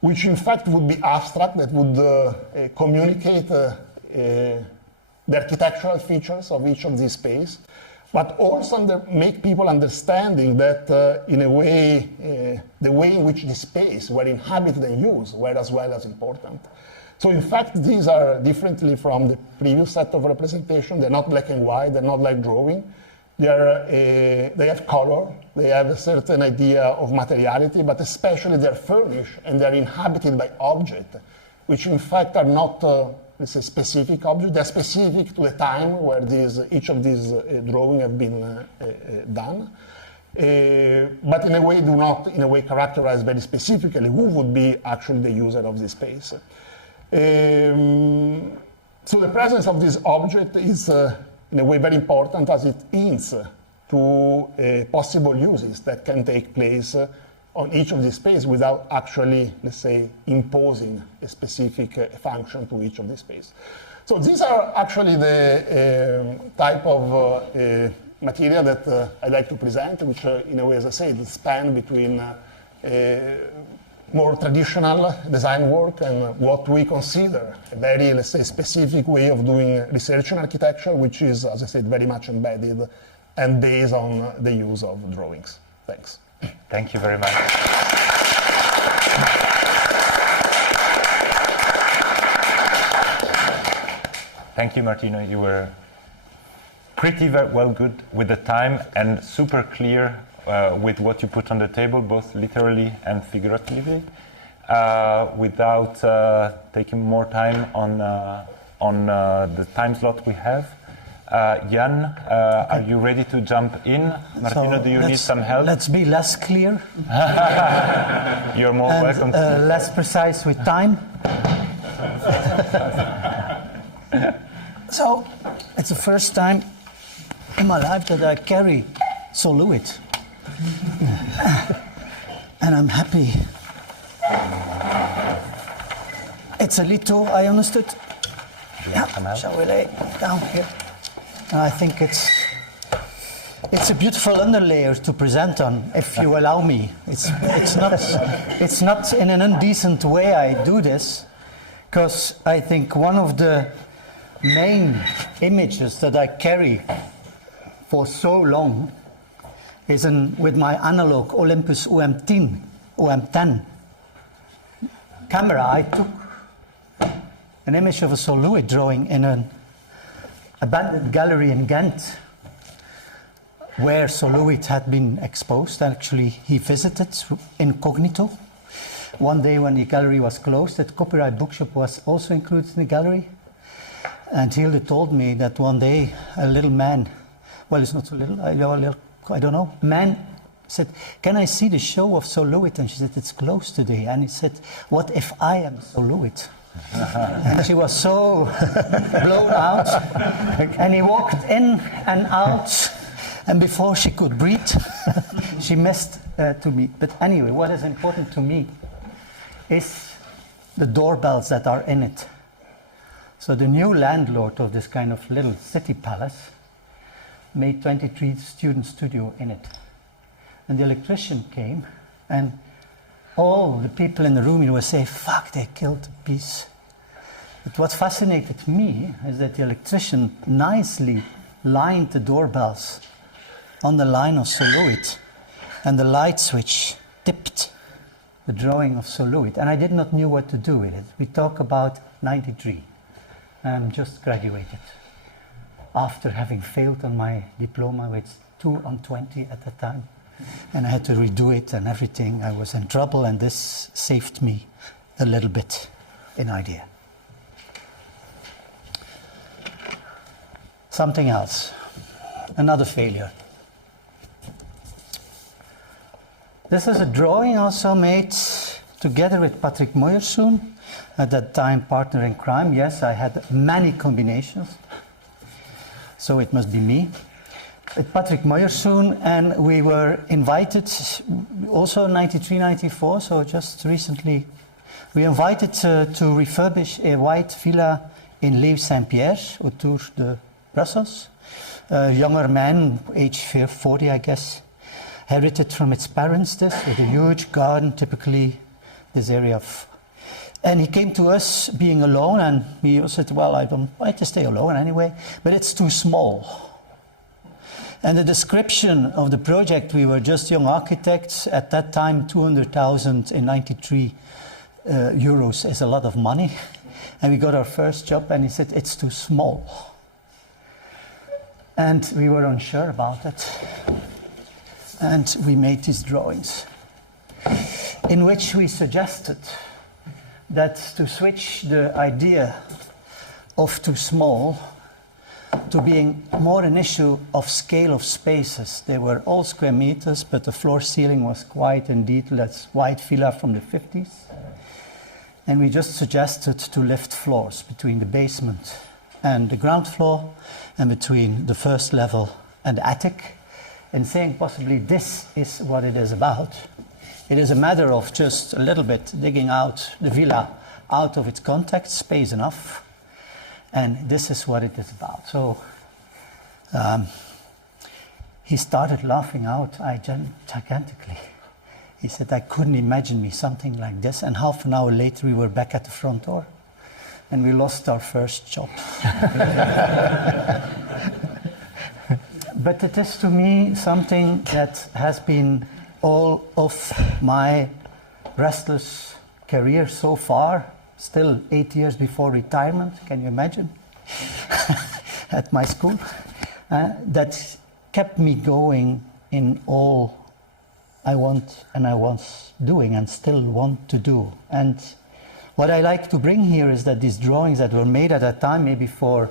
which in fact would be abstract, that would communicate the architectural features of each of these spaces, but also make people understanding that in a way, the way in which this space were inhabited and used were as well as important. So in fact, these are differently from the previous set of representation. They're not black and white, they're not like drawing. They have color, they have a certain idea of materiality, but especially they're furnished and they're inhabited by objects, which in fact are not let's say specific objects. They're specific to the time where each of these drawings have been done, but in a way do not in a way characterize very specifically who would be actually the user of this space. So the presence of this object is in a way very important as it hints to possible uses that can take place on each of these spaces without actually, let's say, imposing a specific function to each of these spaces. So these are actually the type of material that I like to present, which in a way, as I said, span between more traditional design work and what we consider a very, let's say, specific way of doing research in architecture, which is, as I said, very much embedded and based on the use of drawings. Thanks. Thank you very much. Thank you, Martino. You were pretty well good with the time and super clear with what you put on the table, both literally and figuratively, without taking more time on the time slot we have. Jan, are you ready to jump in? Martino, So do you need some help? Let's be less clear You're more and welcome. less precise with time. So it's the first time in my life that I carry Soluit. And I'm happy. It's a little, I understood. Yeah, shall we lay down here? And I think it's a beautiful underlayer to present on, if you allow me. It's not in an indecent way I do this, because I think one of the main images that I carry for so long is with my analog Olympus OM10 camera. I took an image of a Soluit drawing in an abandoned gallery in Ghent, where Soluit had been exposed. Actually, he visited incognito. One day when the gallery was closed, that Copyright Bookshop was also included in the gallery. And Hilde told me that one day a little man, well, it's not so little, I don't know, man said, "Can I see the show of Soluit?" And she said, "It's closed today." And he said, "What if I am Soluit?" And she was so blown out. And he walked in and out, and before she could breathe, she missed to me. But anyway, what is important to me is the doorbells that are in it. So the new landlord of this kind of little city palace made 23 student studio in it. And the electrician came, and all the people in the room would say, "Fuck, they killed the piece." But what fascinated me is that the electrician nicely lined the doorbells on the line of Soluit, and the light switch tipped the drawing of Soluit. And I did not know what to do with it. We talk about 93. I'm just graduated after having failed on my diploma with 2 on 20 at the time. And I had to redo it and everything. I was in trouble, and this saved me a little bit in idea. Something else, another failure. This is a drawing also made together with Patrick Moyerszoon, at that time partner in crime. Yes, I had many combinations, so it must be me. With Patrick Moyerszoon, and we were invited also 93, 94, so just recently, we invited to refurbish a white villa in Leeuw-Saint-Pierre, autour de Brussels. A younger man, age 40, I guess, inherited from its parents this, with a huge garden, typically this area of... And he came to us being alone, and he said, "Well, I don't like to stay alone anyway, but it's too small." And the description of the project, we were just young architects. At that time, 200,000 in 93 euros is a lot of money. And we got our first job, and he said, "It's too small." And we were unsure about it. And we made these drawings, in which we suggested that to switch the idea of too small to being more an issue of scale of spaces. They were all square meters, but the floor ceiling was quite indeed that white villa from the 50s. And we just suggested to lift floors between the basement and the ground floor, and between the first level and the attic, and saying possibly this is what it is about. It is a matter of just a little bit digging out the villa out of its context, space enough, and this is what it is about. So he started laughing out gigantically. He said, "I couldn't imagine me something like this," and half an hour later we were back at the front door, and we lost our first job. But it is to me something that has been all of my restless career so far, still 8 years before retirement, can you imagine? At my school, that kept me going in all I want and I was doing and still want to do. And what I like to bring here is that these drawings that were made at that time, maybe for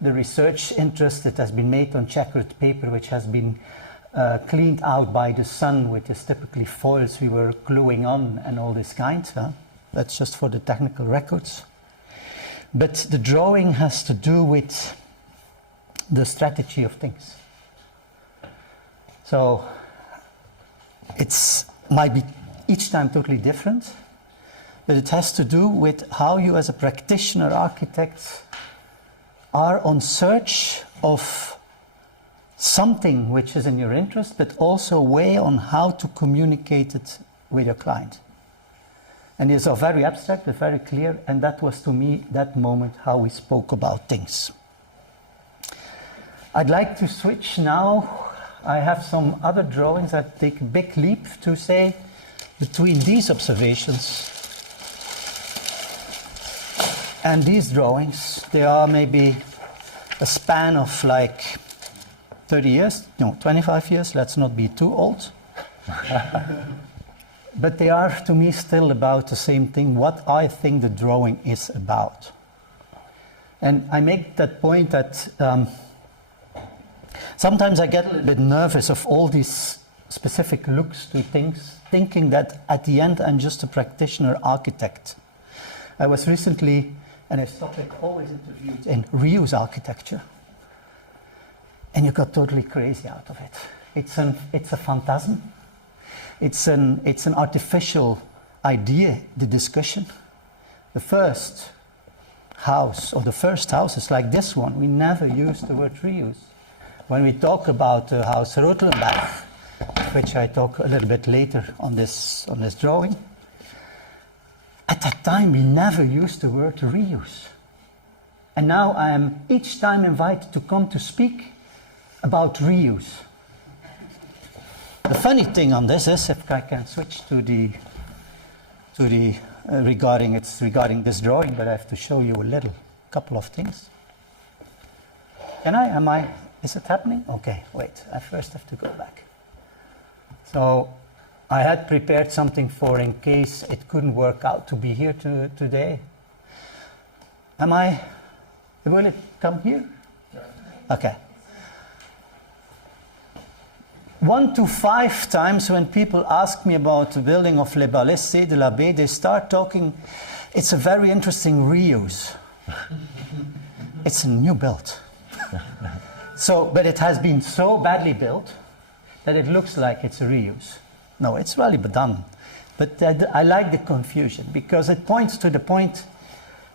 the research interest that has been made on checkered paper, which has been cleaned out by the sun with this typically foils we were gluing on and all this kind. That's just for the technical records. But the drawing has to do with the strategy of things. So it might be each time totally different, but it has to do with how you as a practitioner architect are on search of something which is in your interest, but also a way on how to communicate it with your client. And these are very abstract, but very clear, and that was to me, that moment, how we spoke about things. I'd like to switch now. I have some other drawings that take a big leap to say between these observations and these drawings. They are maybe a span of like 30 years, no, 25 years, let's not be too old. But they are, to me, still about the same thing, what I think the drawing is about. And I make that point that sometimes I get a little bit nervous of all these specific looks to things, thinking that at the end I'm just a practitioner architect. I was recently, and this topic always interviewed in reuse architecture, and you got totally crazy out of it. It's a phantasm. It's an artificial idea, the discussion. The first house, or the first houses like this one, we never use the word reuse. When we talk about the house Rotelenbach, which I talk a little bit later on this drawing, at that time we never used the word reuse. And now I am each time invited to come to speak about reuse. The funny thing on this is, if I can switch to the regarding this drawing, but I have to show you a couple of things. Can I? Is it happening? Okay, wait. I first have to go back. So I had prepared something for in case it couldn't work out to be here today. Will it come here? Okay. 1 to 5 times when people ask me about the building of Les Ballets de la Baie, they start talking, it's a very interesting reuse. It's a new build. But it has been so badly built that it looks like it's a reuse. No, it's really done. But I like the confusion because it points to the point,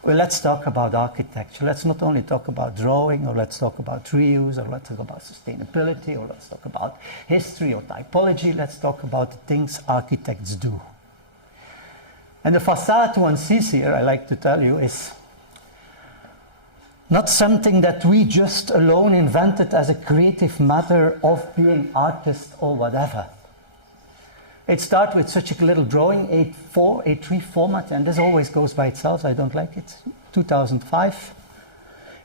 well, let's talk about architecture. Let's not only talk about drawing, or let's talk about reuse, or let's talk about sustainability, or let's talk about history or typology. Let's talk about the things architects do. And the facade one sees here, I like to tell you, is not something that we just alone invented as a creative matter of being artists or whatever. It starts with such a little drawing, A4, A3 format, and this always goes by itself, I don't like it, 2005,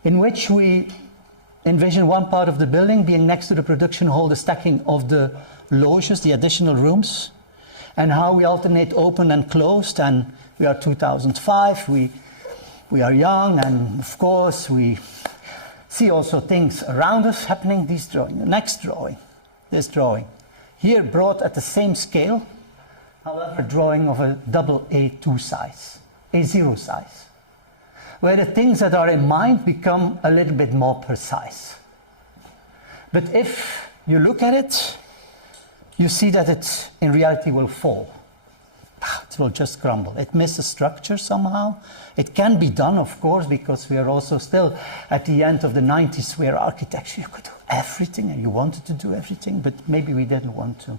in which we envision one part of the building being next to the production hall, the stacking of the loges, the additional rooms, and how we alternate open and closed, and we are 2005, we are young, and of course we see also things around us happening. This drawing, the next drawing, this drawing. Here brought at the same scale, however, drawing of a double A2 size, A0 size, where the things that are in mind become a little bit more precise. But if you look at it, you see that it in reality will fall. It will just crumble. It misses structure somehow. It can be done, of course, because we are also still at the end of the 90s, where architecture, you could do everything and you wanted to do everything, but maybe we didn't want to.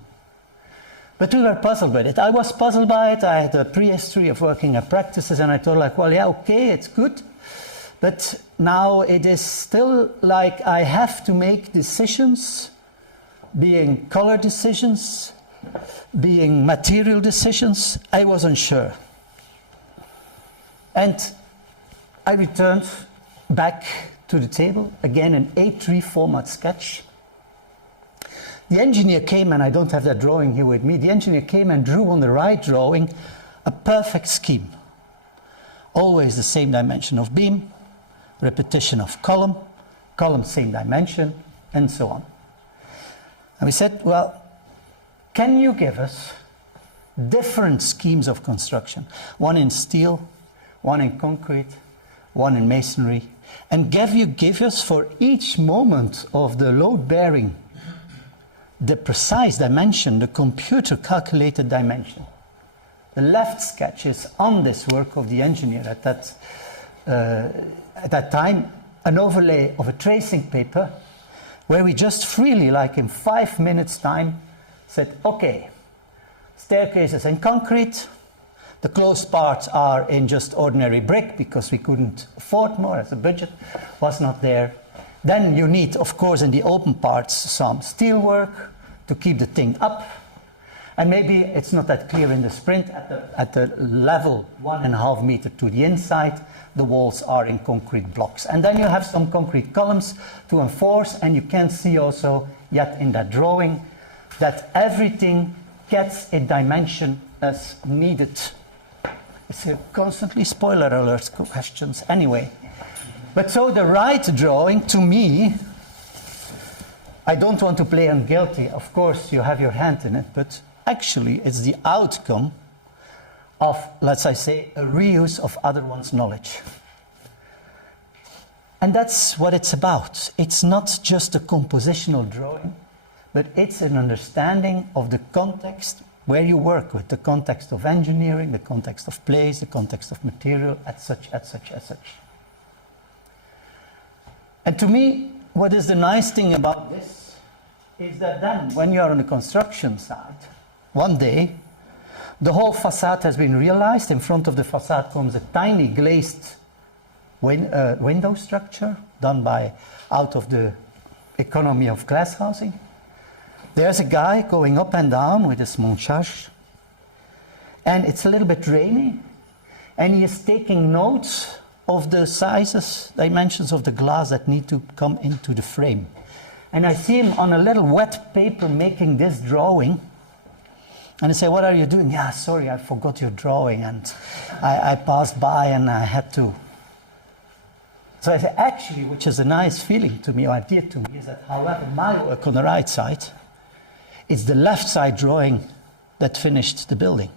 But we were puzzled by it. I was puzzled by it. I had a prehistory of working at practices, and I thought like, well, yeah, okay, it's good. But now it is still like I have to make decisions, being color decisions, being material decisions. I wasn't sure. And I returned back to the table, again an A3 format sketch. The engineer came, and I don't have that drawing here with me, the engineer came and drew on the right drawing a perfect scheme. Always the same dimension of beam, repetition of column, column same dimension, and so on. And we said, well, can you give us different schemes of construction? One in steel, one in concrete, one in masonry, and give us for each moment of the load bearing the precise dimension, the computer calculated dimension. The left sketch is on this work of the engineer at that time, an overlay of a tracing paper where we just freely, like in 5 minutes time, said, okay, staircases in concrete, the closed parts are in just ordinary brick because we couldn't afford more as the budget was not there. Then you need, of course, in the open parts, some steel work to keep the thing up. And maybe it's not that clear in the sprint. At the level 1.5 meter to the inside, the walls are in concrete blocks. And then you have some concrete columns to enforce, and you can see also yet in that drawing that everything gets a dimension as needed. It's a constantly spoiler alert questions anyway. But so the right drawing, to me, I don't want to play unguilty. Of course, you have your hand in it, but actually it's the outcome of, let's say, a reuse of other one's knowledge. And that's what it's about. It's not just a compositional drawing, but it's an understanding of the context where you work with, the context of engineering, the context of place, the context of material, as such. And to me, what is the nice thing about this is that then, when you are on the construction site, one day, the whole facade has been realized. In front of the facade comes a tiny glazed window structure done out of the economy of glass housing. There's a guy going up and down with his montage, and it's a little bit rainy, and he is taking notes of the sizes, dimensions of the glass that need to come into the frame. And I see him on a little wet paper making this drawing, and I say, what are you doing? Yeah, sorry, I forgot your drawing, and I passed by and I had to. So I say, actually, which is a nice feeling to me, or idea to me, is that however my work on the right side, it's the left side drawing that finished the building.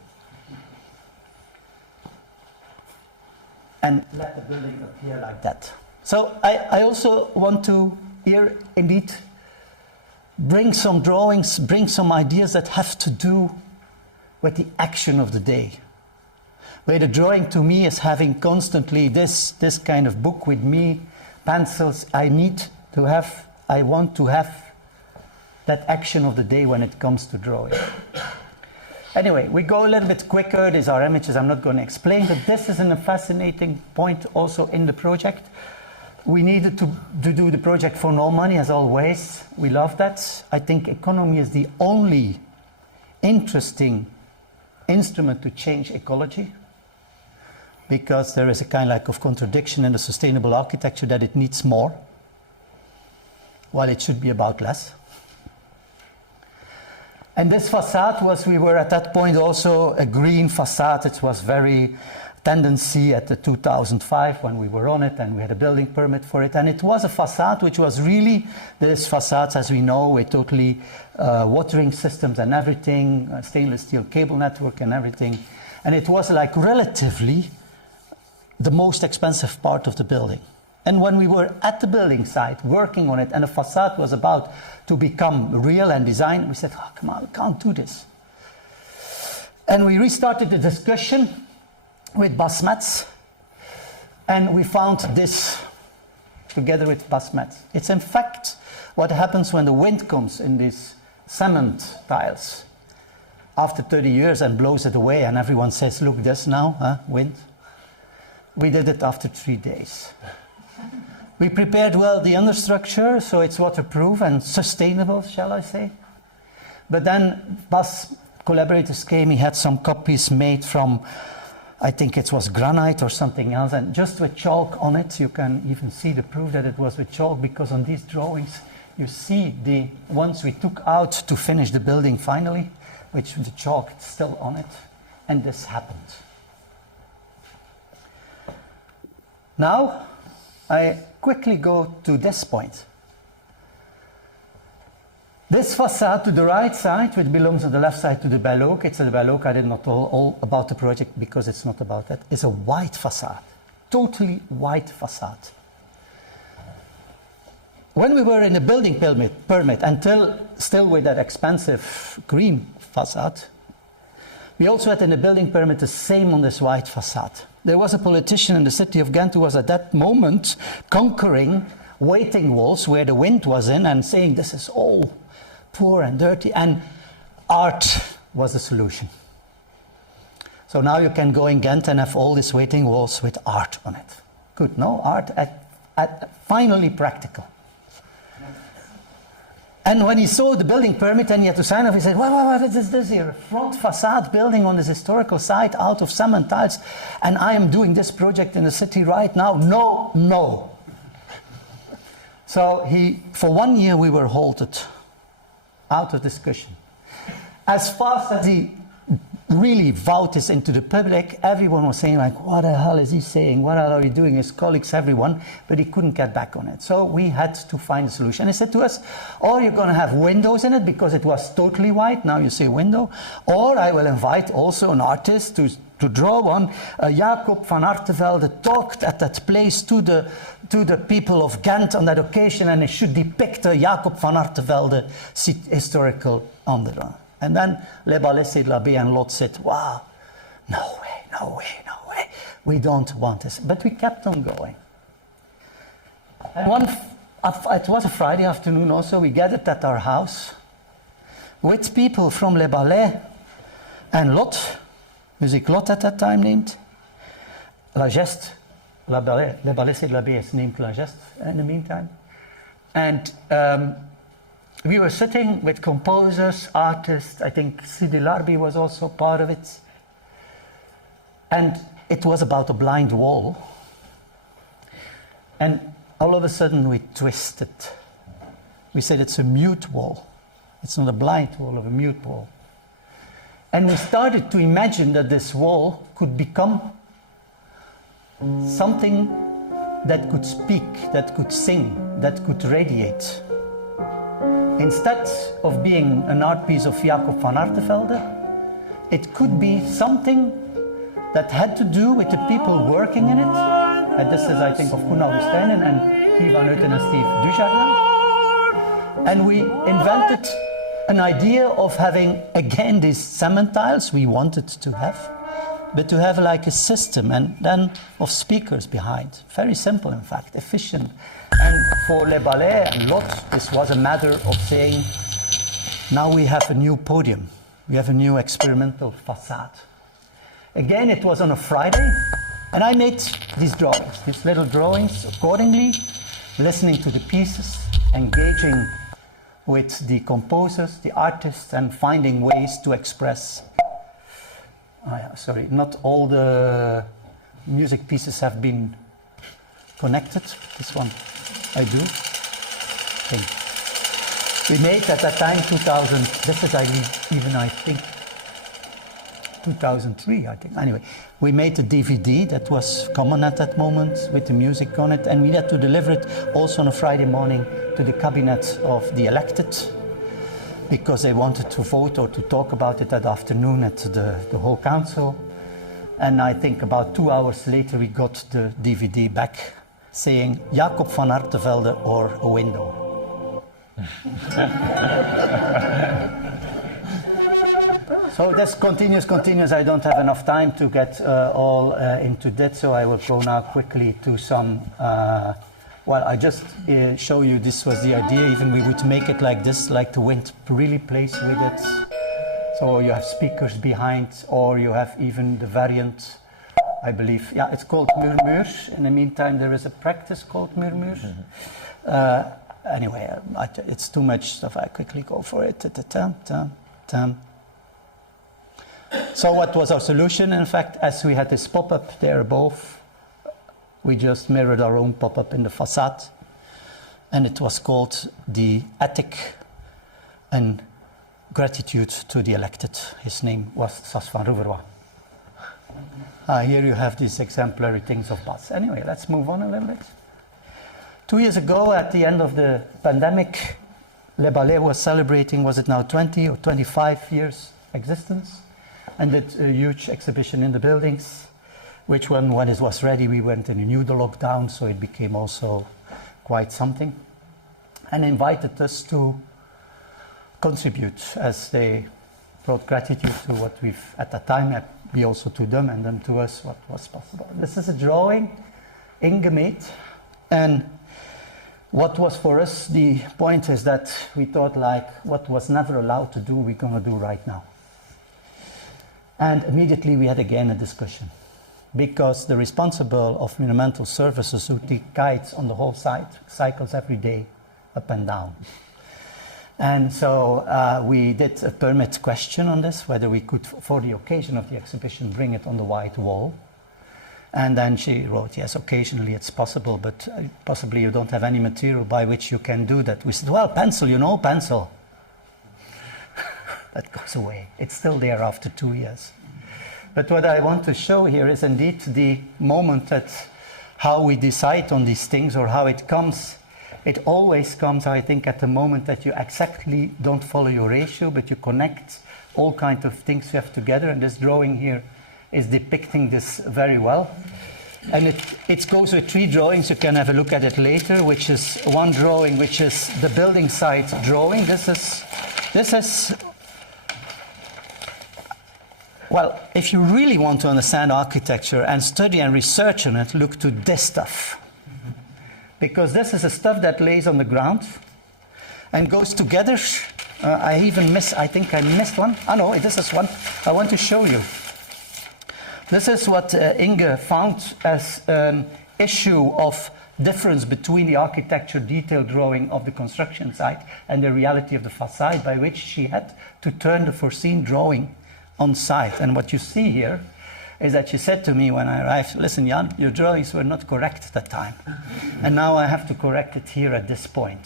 And let the building appear like that. So I also want to here indeed bring some drawings, bring some ideas that have to do with the action of the day. Where the drawing to me is having constantly this kind of book with me, pencils. I want to have that action of the day when it comes to drawing. Anyway, we go a little bit quicker. These are images I'm not going to explain, but this is a fascinating point also in the project. We needed to do the project for no money, as always. We love that. I think economy is the only interesting instrument to change ecology, because there is a kind of contradiction in the sustainable architecture that it needs more, while it should be about less. And this facade we were at that point also a green facade. It was very tendency at the 2005 when we were on it, and we had a building permit for it. And it was a facade which was really, this facades, as we know, with totally watering systems and everything, stainless steel cable network and everything. And it was like relatively the most expensive part of the building. And when we were at the building site working on it, and the facade was about to become real and design, we said, oh, come on, we can't do this. And we restarted the discussion with Bas Metz, and we found this together with Bas Metz. It's in fact what happens when the wind comes in these cement tiles after 30 years and blows it away, and everyone says, look, this now, wind. We did it after 3 days. We prepared well the understructure, so it's waterproof and sustainable, shall I say. But then Bas collaborators came, he had some copies made from, I think it was granite or something else, and just with chalk on it. You can even see the proof that it was with chalk, because on these drawings you see the ones we took out to finish the building finally, which the chalk is still on it, and this happened. Now, I quickly go to this point. This facade to the right side, which belongs on the left side to the Dialogue, it's a Dialogue, I did not tell all about the project because it's not about that, it's a white facade, totally white facade. When we were in the building permit until still with that expensive green facade, we also had in the building permit the same on this white facade. There was a politician in the city of Ghent who was at that moment conquering waiting walls where the wind was in and saying this is all poor and dirty, and art was the solution. So now you can go in Ghent and have all these waiting walls with art on it. Good, no? Art at finally practical. And when he saw the building permit and he had to sign off, he said, what is this here? A front facade building on this historical site out of cement tiles, and I am doing this project in the city right now? No. So for 1 year we were halted, out of discussion. As fast as he really vowed this into the public, everyone was saying like, what the hell is he saying? What are you doing? His colleagues, everyone, but he couldn't get back on it. So we had to find a solution. He said to us, or you're going to have windows in it because it was totally white. Now you see a window. Or I will invite also an artist to draw one. Jacob van Artevelde talked at that place to the people of Ghent on that occasion, and it should depict a Jacob van Artevelde historical underground. And then Le Ballet c'est de la Baie and Lot said, wow, no way, we don't want this. But we kept on going. And it was a Friday afternoon also, we gathered at our house with people from Le Ballet and Lot, Music Lot at that time named, La Geste, Le Ballet c'est de la Baie is named La Geste in the meantime. And we were sitting with composers, artists, I think Sidi Larbi was also part of it. And it was about a blind wall. And all of a sudden we twisted. We said it's a mute wall. It's not a blind wall, of a mute wall. And we started to imagine that this wall could become something that could speak, that could sing, that could radiate. Instead of being an art piece of Jacob van Artevelde, it could be something that had to do with the people working in it. And this is, I think, of Koen Augustijnen and Guy van Heuten and Steve Dujardin. And we invented an idea of having, again, these cement tiles we wanted to have, but to have like a system and then of speakers behind. Very simple, in fact, efficient. And for Le Ballet and Lot, this was a matter of saying, now we have a new podium. We have a new experimental facade. Again, it was on a Friday, and I made these drawings, these little drawings accordingly, listening to the pieces, engaging with the composers, the artists, and finding ways to express. Not all the music pieces have been connected. This one I do. Okay. We made at that time 2000, this is I think 2003, I think. Anyway, we made a DVD that was common at that moment with the music on it, and we had to deliver it also on a Friday morning to the cabinet of the elected, because they wanted to vote or to talk about it that afternoon at the whole council. And I think about 2 hours later we got the DVD back saying Jacob van Artevelde or a window. So this continues. I don't have enough time to get all into that, so I will go now quickly to some I just show you this was the idea. Even we would make it like this, like the wind really plays with it. So you have speakers behind, or you have even the variant, I believe. Yeah, it's called Murmur. In the meantime, there is a practice called Murmur. Anyway, it's too much stuff. I quickly go for it. So what was our solution? In fact, as we had this pop-up there above, we just mirrored our own pop-up in the facade, and it was called the Attic, and gratitude to the elected. His name was Sas van Roeverwa. Here you have these exemplary things of Bas. Anyway, let's move on a little bit. 2 years ago, at the end of the pandemic, Le Ballet was celebrating, was it now 20 or 25 years existence, and did a huge exhibition in the buildings, which when it was ready, we went in a new lockdown, so it became also quite something, and invited us to contribute, as they brought gratitude to what we've, at that time, we also to them, and then to us, what was possible. This is a drawing Inge made, and what was for us, the point is that we thought like what was never allowed to do, we're going to do right now. And immediately we had again a discussion, because the responsible of monumental services who take guides on the whole site cycles every day up and down. And so we did a permit question on this, whether we could, for the occasion of the exhibition, bring it on the white wall. And then she wrote, yes, occasionally it's possible, but possibly you don't have any material by which you can do that. We said, well, pencil, you know, pencil. That goes away. It's still there after 2 years. But what I want to show here is indeed the moment that how we decide on these things or how it comes. It always comes, I think, at the moment that you exactly don't follow your ratio, but you connect all kinds of things you have together. And this drawing here is depicting this very well. And it goes with 3 drawings. You can have a look at it later, which is one drawing, which is the building site drawing. This is, well, if you really want to understand architecture and study and research on it, look to this stuff. Because this is the stuff that lays on the ground and goes together. I think I missed one. Oh no, this is one I want to show you. This is what Inge found as an issue of difference between the architecture detail drawing of the construction site and the reality of the facade, by which she had to turn the foreseen drawing on site. And what you see here is that she said to me when I arrived, listen, Jan, your drawings were not correct at that time. And now I have to correct it here at this point.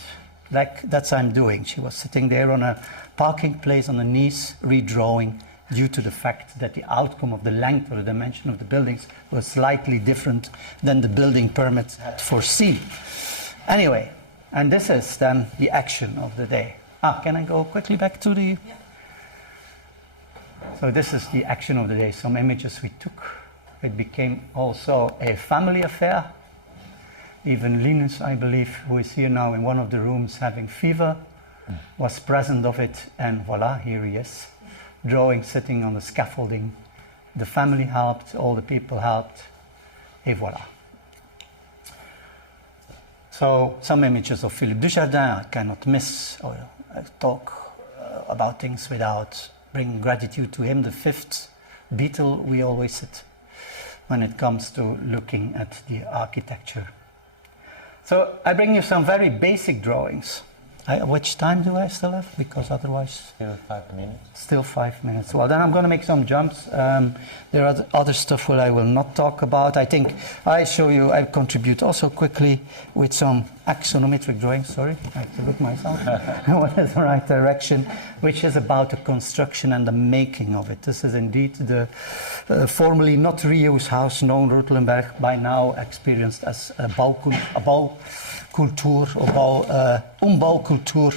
Like that's what I'm doing. She was sitting there on a parking place on her knees, redrawing, due to the fact that the outcome of the length or the dimension of the buildings was slightly different than the building permit had foreseen. Anyway, and this is then the action of the day. Can I go quickly back to the... Yeah. So this is the action of the day, some images we took. It became also a family affair. Even Linus, I believe, who is here now in one of the rooms having fever, was present of it, and voila, here he is. Drawing, sitting on the scaffolding. The family helped, all the people helped, et voilà. So, some images of Philippe Dujardin. I cannot miss or talk about things without bringing gratitude to him. The 5th Beatle we always sit when it comes to looking at the architecture. So, I bring you some very basic drawings. Which time do I still have? Because otherwise... Still 5 minutes. Still 5 minutes. Well, then I'm going to make some jumps. There are other stuff where I will not talk about. I think I contribute also quickly with some axonometric drawings. Sorry, I have to look myself. What is the right direction? Which is about the construction and the making of it. This is indeed the formerly not reuse house known Ruttelenberg, by now experienced as a bouwcultuur or umbouwcultuur,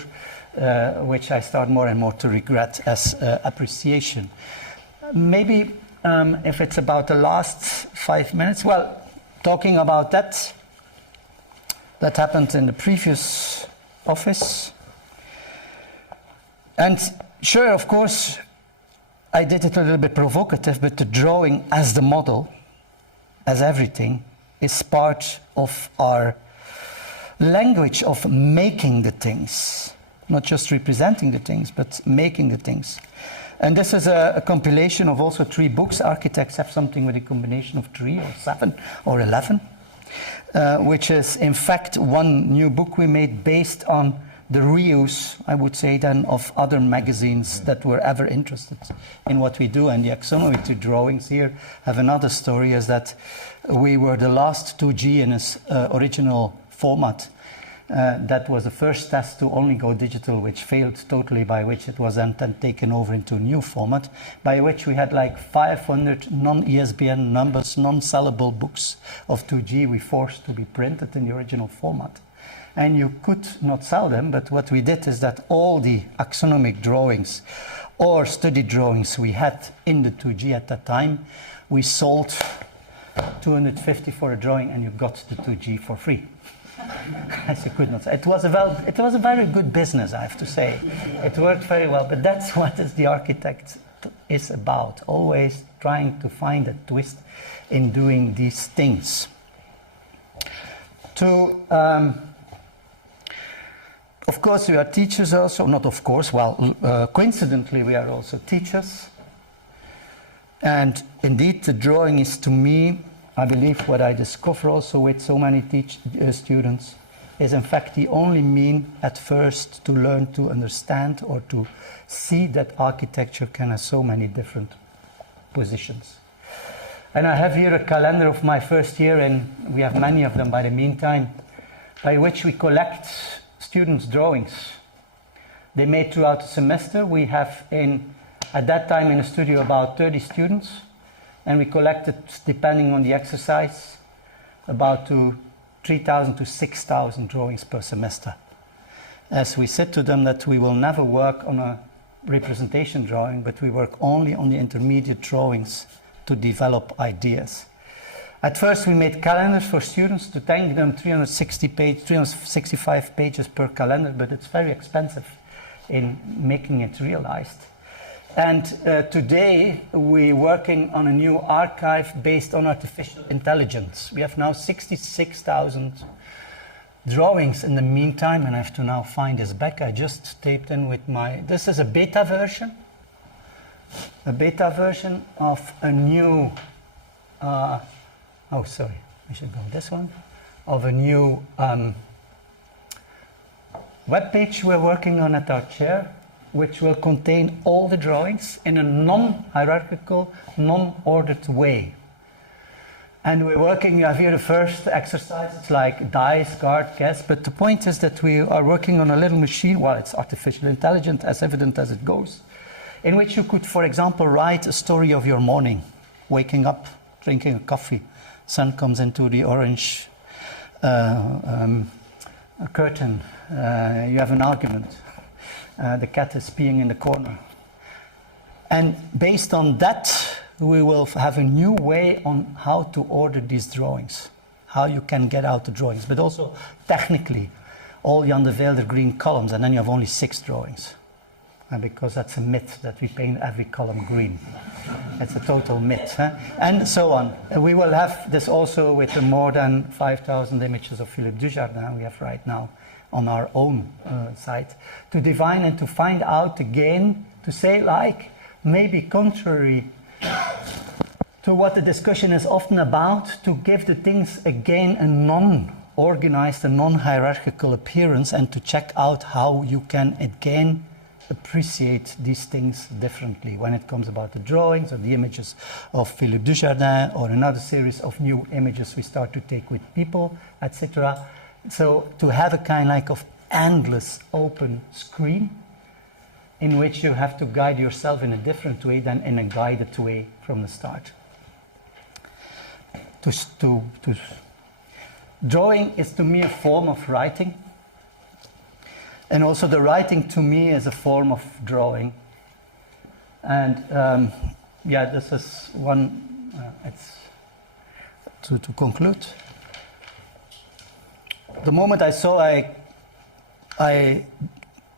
which I start more and more to regret as appreciation. Maybe if it's about the last 5 minutes, well, talking about that happened in the previous office. And sure, of course, I did it a little bit provocative, but the drawing as the model, as everything, is part of our language of making the things, not just representing the things, but making the things. And this is a compilation of also 3 books. Architects have something with a combination of 3 or 7 or 11, which is in fact one new book we made based on the reuse, I would say then, of other magazines that were ever interested in what we do. And the axonometry drawings here have another story, is that we were the last 2G in its original format. That was the first test to only go digital, which failed totally, by which it was then taken over into a new format, by which we had like 500 non-ISBN numbers, non-sellable books of 2G we forced to be printed in the original format. and you could not sell them. But what we did is that all the axonomic drawings or study drawings we had in the 2G at that time, we sold 250 for a drawing, and you got the 2G for free. As you could not say. It was a very good business, I have to say. It worked very well, but that's what the architect is about, always trying to find a twist in doing these things. Of course, we are teachers also, not of course, well, coincidentally, we are also teachers. And indeed, the drawing is, to me, I believe what I discover also with so many students is in fact the only mean at first to learn to understand or to see that architecture can have so many different positions. And I have here a calendar of my first year, and we have many of them by the meantime, by which we collect students' drawings they made throughout the semester. We have at that time in the studio about 30 students. And we collected, depending on the exercise, about 3,000 to 6,000 drawings per semester. As we said to them that we will never work on a representation drawing, but we work only on the intermediate drawings to develop ideas. At first we made calendars for students to thank them 365 pages per calendar, but it's very expensive in making it realized. And today we're working on a new archive based on artificial intelligence. We have now 66,000 drawings in the meantime, and I have to now find this back. I just taped in with this is a beta version of a new, oh sorry, I should go this one, of a new web page we're working on at our chair, which will contain all the drawings in a non-hierarchical, non-ordered way. And we're working, you have here the first exercise, it's like dice, guard, guess, but the point is that we are working on a little machine, well, it's artificial intelligence, as evident as it goes, in which you could, for example, write a story of your morning, waking up, drinking a coffee, sun comes into the orange curtain, you have an argument. The cat is peeing in the corner. And based on that, we will have a new way on how to order these drawings, how you can get out the drawings, but also technically, all Jan de Vylder green columns, and then you have only 6 drawings. And because that's a myth that we paint every column green. It's a total myth. Huh? And so on. We will have this also with the more than 5,000 images of Philippe Dujardin we have right now on our own site, to divine and to find out again, to say like, maybe contrary to what the discussion is often about, to give the things again a non-organized and non-hierarchical appearance, and to check out how you can again appreciate these things differently when it comes about the drawings or the images of Philippe Dujardin or another series of new images we start to take with people, etc. So to have a kind of endless open screen in which you have to guide yourself in a different way than in a guided way from the start. Drawing is to me a form of writing, and also the writing to me is a form of drawing. And yeah, this is one, it's to conclude. The moment I saw I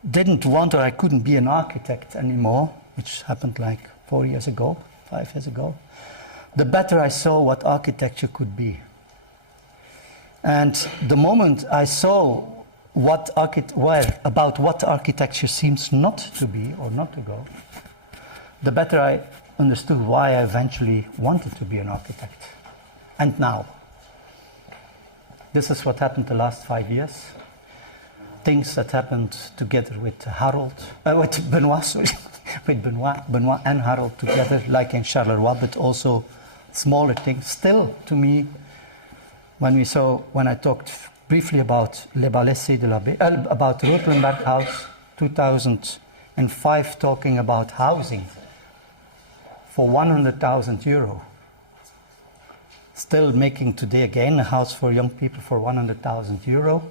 didn't want or I couldn't be an architect anymore, which happened like 4 years ago, 5 years ago, the better I saw what architecture could be. And the moment I saw what architecture seems not to be or not to go, the better I understood why I eventually wanted to be an architect. And now, this is what happened the last 5 years. Things that happened together with Benoit, sorry, with Benoit and Harold together, like in Charleroi, but also smaller things. Still, to me, when I talked briefly about Les Balais de la Baie, about Rotelenberg House, 2005, talking about housing for 100,000 euro. Still making today again a house for young people for 100,000 euro.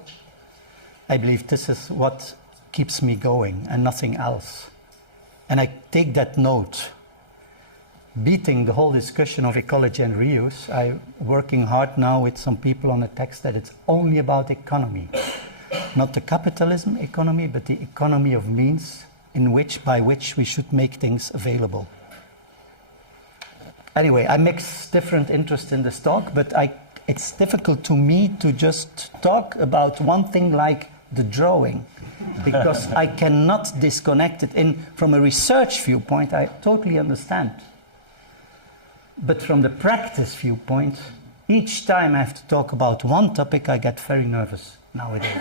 I believe this is what keeps me going and nothing else. And I take that note. Beating the whole discussion of ecology and reuse, I'm working hard now with some people on a text that it's only about economy. Not the capitalism economy, but the economy of means by which we should make things available. Anyway, I mix different interests in this talk, but it's difficult to me to just talk about one thing like the drawing, because I cannot disconnect it from a research viewpoint. I totally understand. But from the practice viewpoint, each time I have to talk about one topic, I get very nervous nowadays.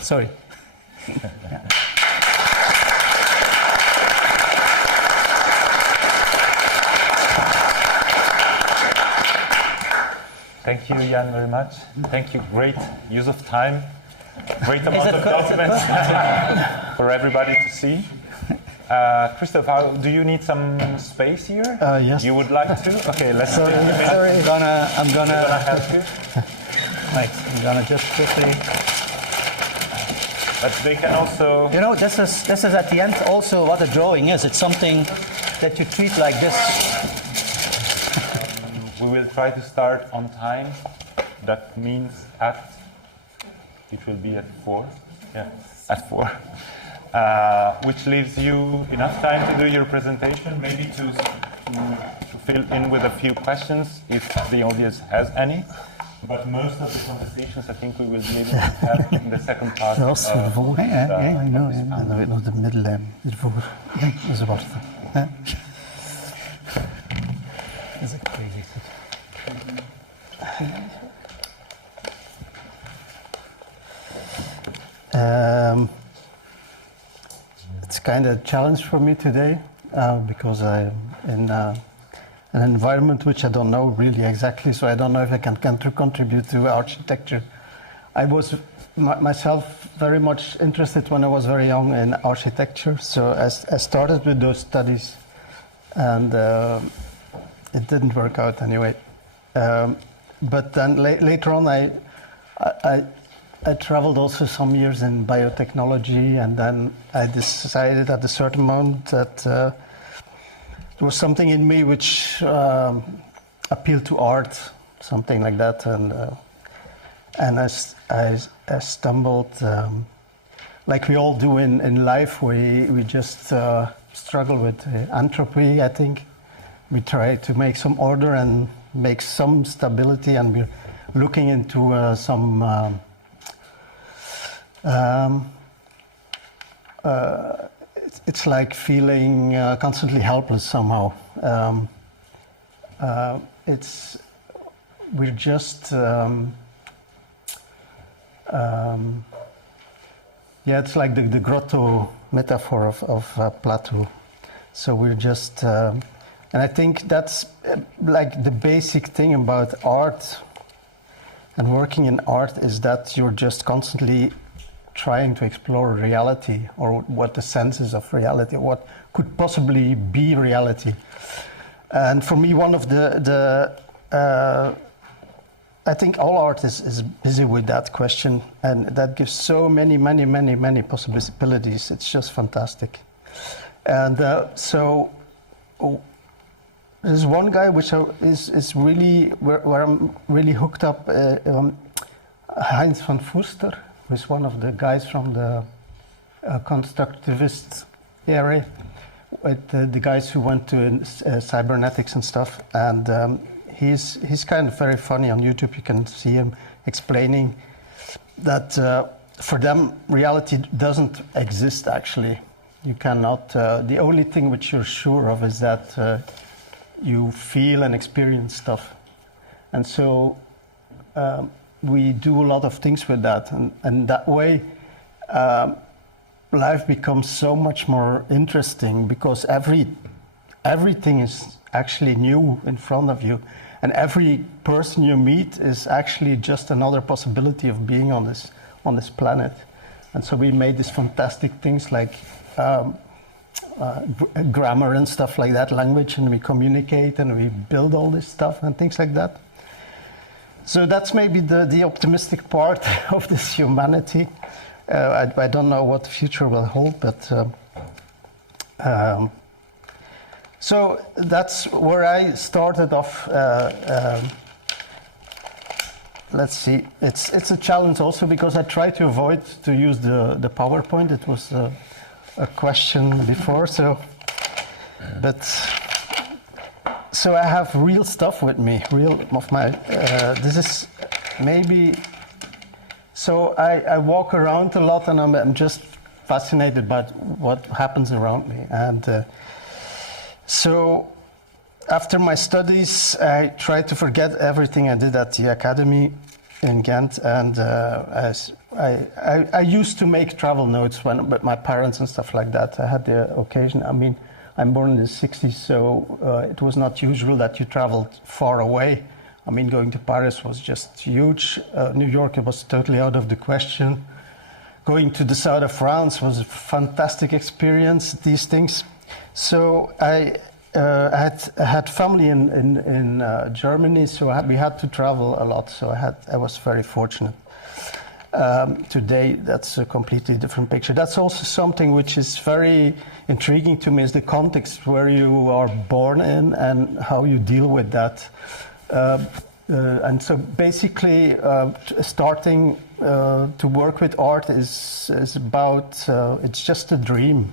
Sorry. Yeah. Thank you, Jan, very much. Thank you. Great use of time. Great amount of documents for everybody to see. Christoph, do you need some space here? Yes. You would like to? Okay, let's Sorry, I'm gonna help you. Right, I'm gonna just quickly. But they can also. You know, this is at the end also what a drawing is. It's something that you treat like this. We will try to start on time. That means it will be at 4. Yeah, at 4. Which leaves you enough time to do your presentation, maybe to fill in with a few questions if the audience has any. But most of the conversations I think we will be able to have in the second part. Ja, I know. En dan weet nog de middellijn ervoor. Ja, dat is wat. Dat is echt crazy. It's kind of a challenge for me today because I'm in an environment which I don't know really exactly, so I don't know if I can contribute to architecture. I was myself very much interested when I was very young in architecture, so I started with those studies, and it didn't work out anyway. But then later on, I traveled also some years in biotechnology, and then I decided at a certain moment that there was something in me which appealed to art, something like that, and I stumbled, like we all do in life. We just struggle with entropy. I think we try to make some order and make some stability, and we're looking into some. It's like feeling constantly helpless somehow. We're just it's like the grotto metaphor of Plato. So we're just, and I think that's like the basic thing about art and working in art is that you're just constantly trying to explore reality, or what the sense is of reality, what could possibly be reality. And for me, one of I think all art is busy with that question, and that gives so many possibilities. It's just fantastic. And so there's one guy which is really where I'm really hooked up, Heinz van Foerster, who's one of the guys from the constructivist area, with the guys who went to cybernetics and stuff. And he's kind of very funny on YouTube. You can see him explaining that for them reality doesn't exist actually. You cannot. The only thing which you're sure of is that you feel and experience stuff, and so. We do a lot of things with that, and that way life becomes so much more interesting, because everything is actually new in front of you, and every person you meet is actually just another possibility of being on this planet. And so we made these fantastic things like grammar and stuff like that, language, and we communicate and we build all this stuff and things like that. So that's maybe the optimistic part of this humanity. I don't know what the future will hold, but so that's where I started off. Let's see. It's a challenge also because I try to avoid to use the PowerPoint. It was a question before, so I have real stuff with me. Real of my. This is maybe. So I walk around a lot, and I'm just fascinated by what happens around me, and so. After my studies, I tried to forget everything I did at the academy in Ghent, and I used to make travel notes with my parents and stuff like that. I had the occasion. I mean, I'm born in the 60s, so it was not usual that you traveled far away. I mean, going to Paris was just huge. New York, it was totally out of the question. Going to the south of France was a fantastic experience, these things. So I had family in Germany, so we had to travel a lot. So I was very fortunate. Today, that's a completely different picture. That's also something which is very intriguing to me, is the context where you are born in and how you deal with that. And so basically, starting to work with art is about, it's just a dream.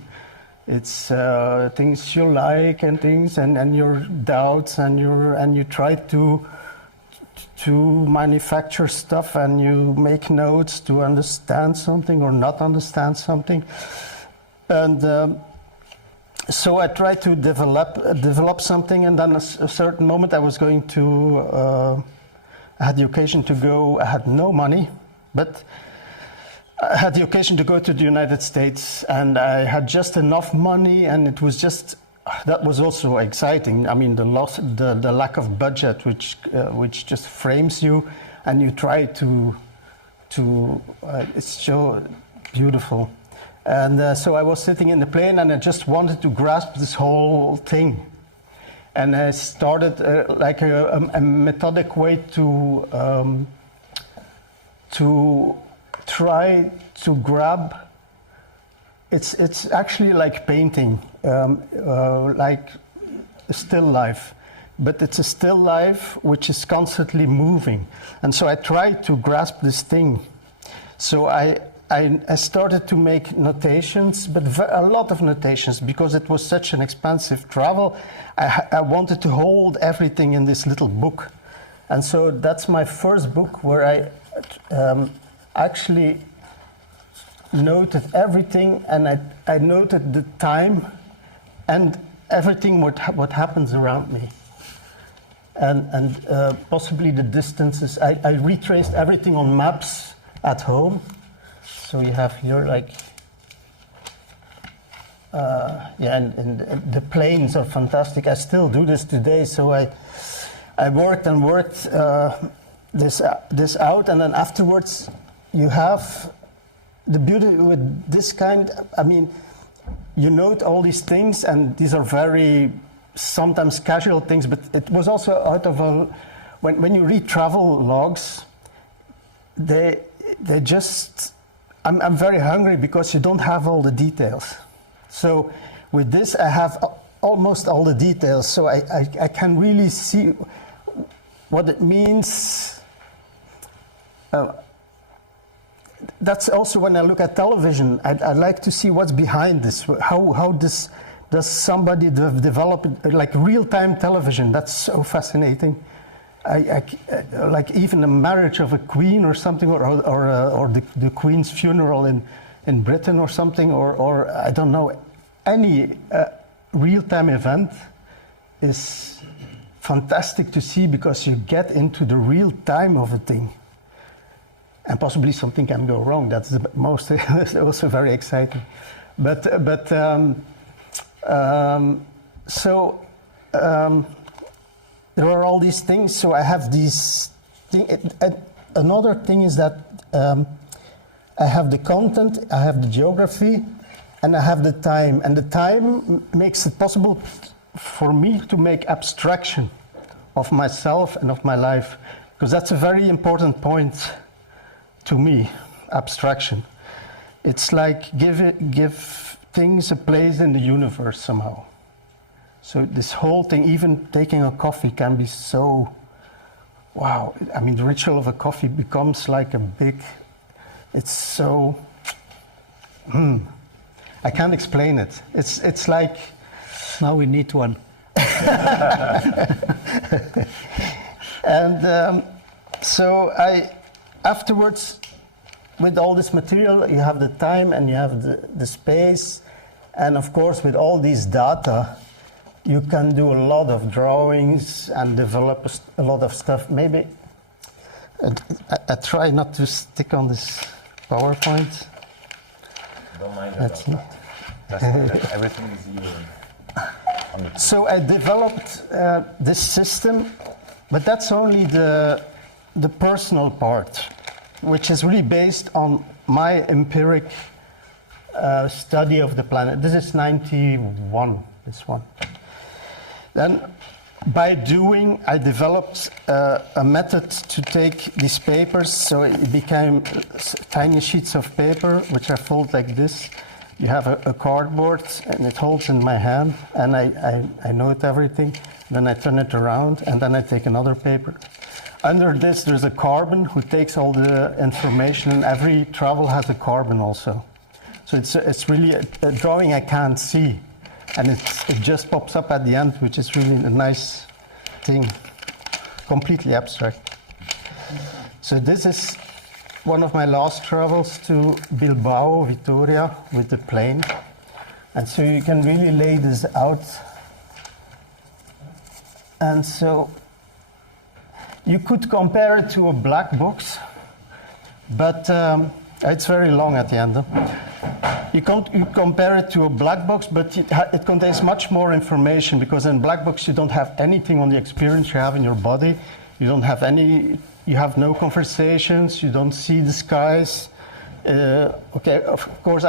It's things you like and things and your doubts and you try to manufacture stuff and you make notes to understand something or not understand something. And so I tried to develop something, and then a certain moment I was going to, I had the occasion to go, I had no money, but I had the occasion to go to the United States, and I had just enough money, and it was just, that was also exciting. I mean, the lack of budget, which just frames you, and you try to it's so beautiful. And so I was sitting in the plane, and I just wanted to grasp this whole thing. And I started like a methodic way to try to grab. It's actually like painting, like a still life, but it's a still life which is constantly moving. And so I tried to grasp this thing. So I started to make notations, but a lot of notations, because it was such an expansive travel. I wanted to hold everything in this little book. And so that's my first book, where I actually noted everything, and I noted the time and everything what happens around me. And possibly the distances. I retraced everything on maps at home. So you have here like, and the planes are fantastic. I still do this today. So I worked and worked this out, and then afterwards you have the beauty with this kind. I mean, you note all these things, and these are very sometimes casual things, but it was also out of when you read travel logs, they just. I'm very hungry because you don't have all the details. So with this, I have almost all the details. So I can really see what it means. That's also when I look at television, I like to see what's behind this. How does somebody develop it, like real-time television? That's so fascinating. Like even the marriage of a queen or something, or the queen's funeral in Britain or something, or I don't know, any real-time event is fantastic to see, because you get into the real time of a thing, and possibly something can go wrong. That's the most also very exciting, there are all these things, so I have these things. Another thing is that I have the content, I have the geography, and I have the time. And the time makes it possible for me to make abstraction of myself and of my life. because that's a very important point to me, abstraction. It's like give things a place in the universe somehow. So this whole thing, even taking a coffee can be so, wow. I mean, the ritual of a coffee becomes like a big, it's so, I can't explain it. It's like, now we need one. And so afterwards, with all this material, you have the time and you have the space. And of course, with all these data, you can do a lot of drawings and develop a lot of stuff. Maybe I try not to stick on this PowerPoint. Don't mind about that. Everything is you. So I developed this system, but that's only the personal part, which is really based on my empiric study of the planet. This is 91, this one. Then by doing, I developed a method to take these papers, so it became tiny sheets of paper, which are folded like this. You have a cardboard, and it holds in my hand, and I note everything. Then I turn it around, and then I take another paper. Under this, there's a carbon who takes all the information, and every travel has a carbon also. So it's really a drawing I can't see, and it just pops up at the end, which is really a nice thing, completely abstract. So this is one of my last travels to Bilbao, Vitoria, with the plane. And so you can really lay this out. And so you could compare it to a black box, but it's very long at the end. You compare it to a black box, but it contains much more information, because in black box you don't have anything on the experience you have in your body. You don't have any. You have no conversations. You don't see the skies. Okay, of course,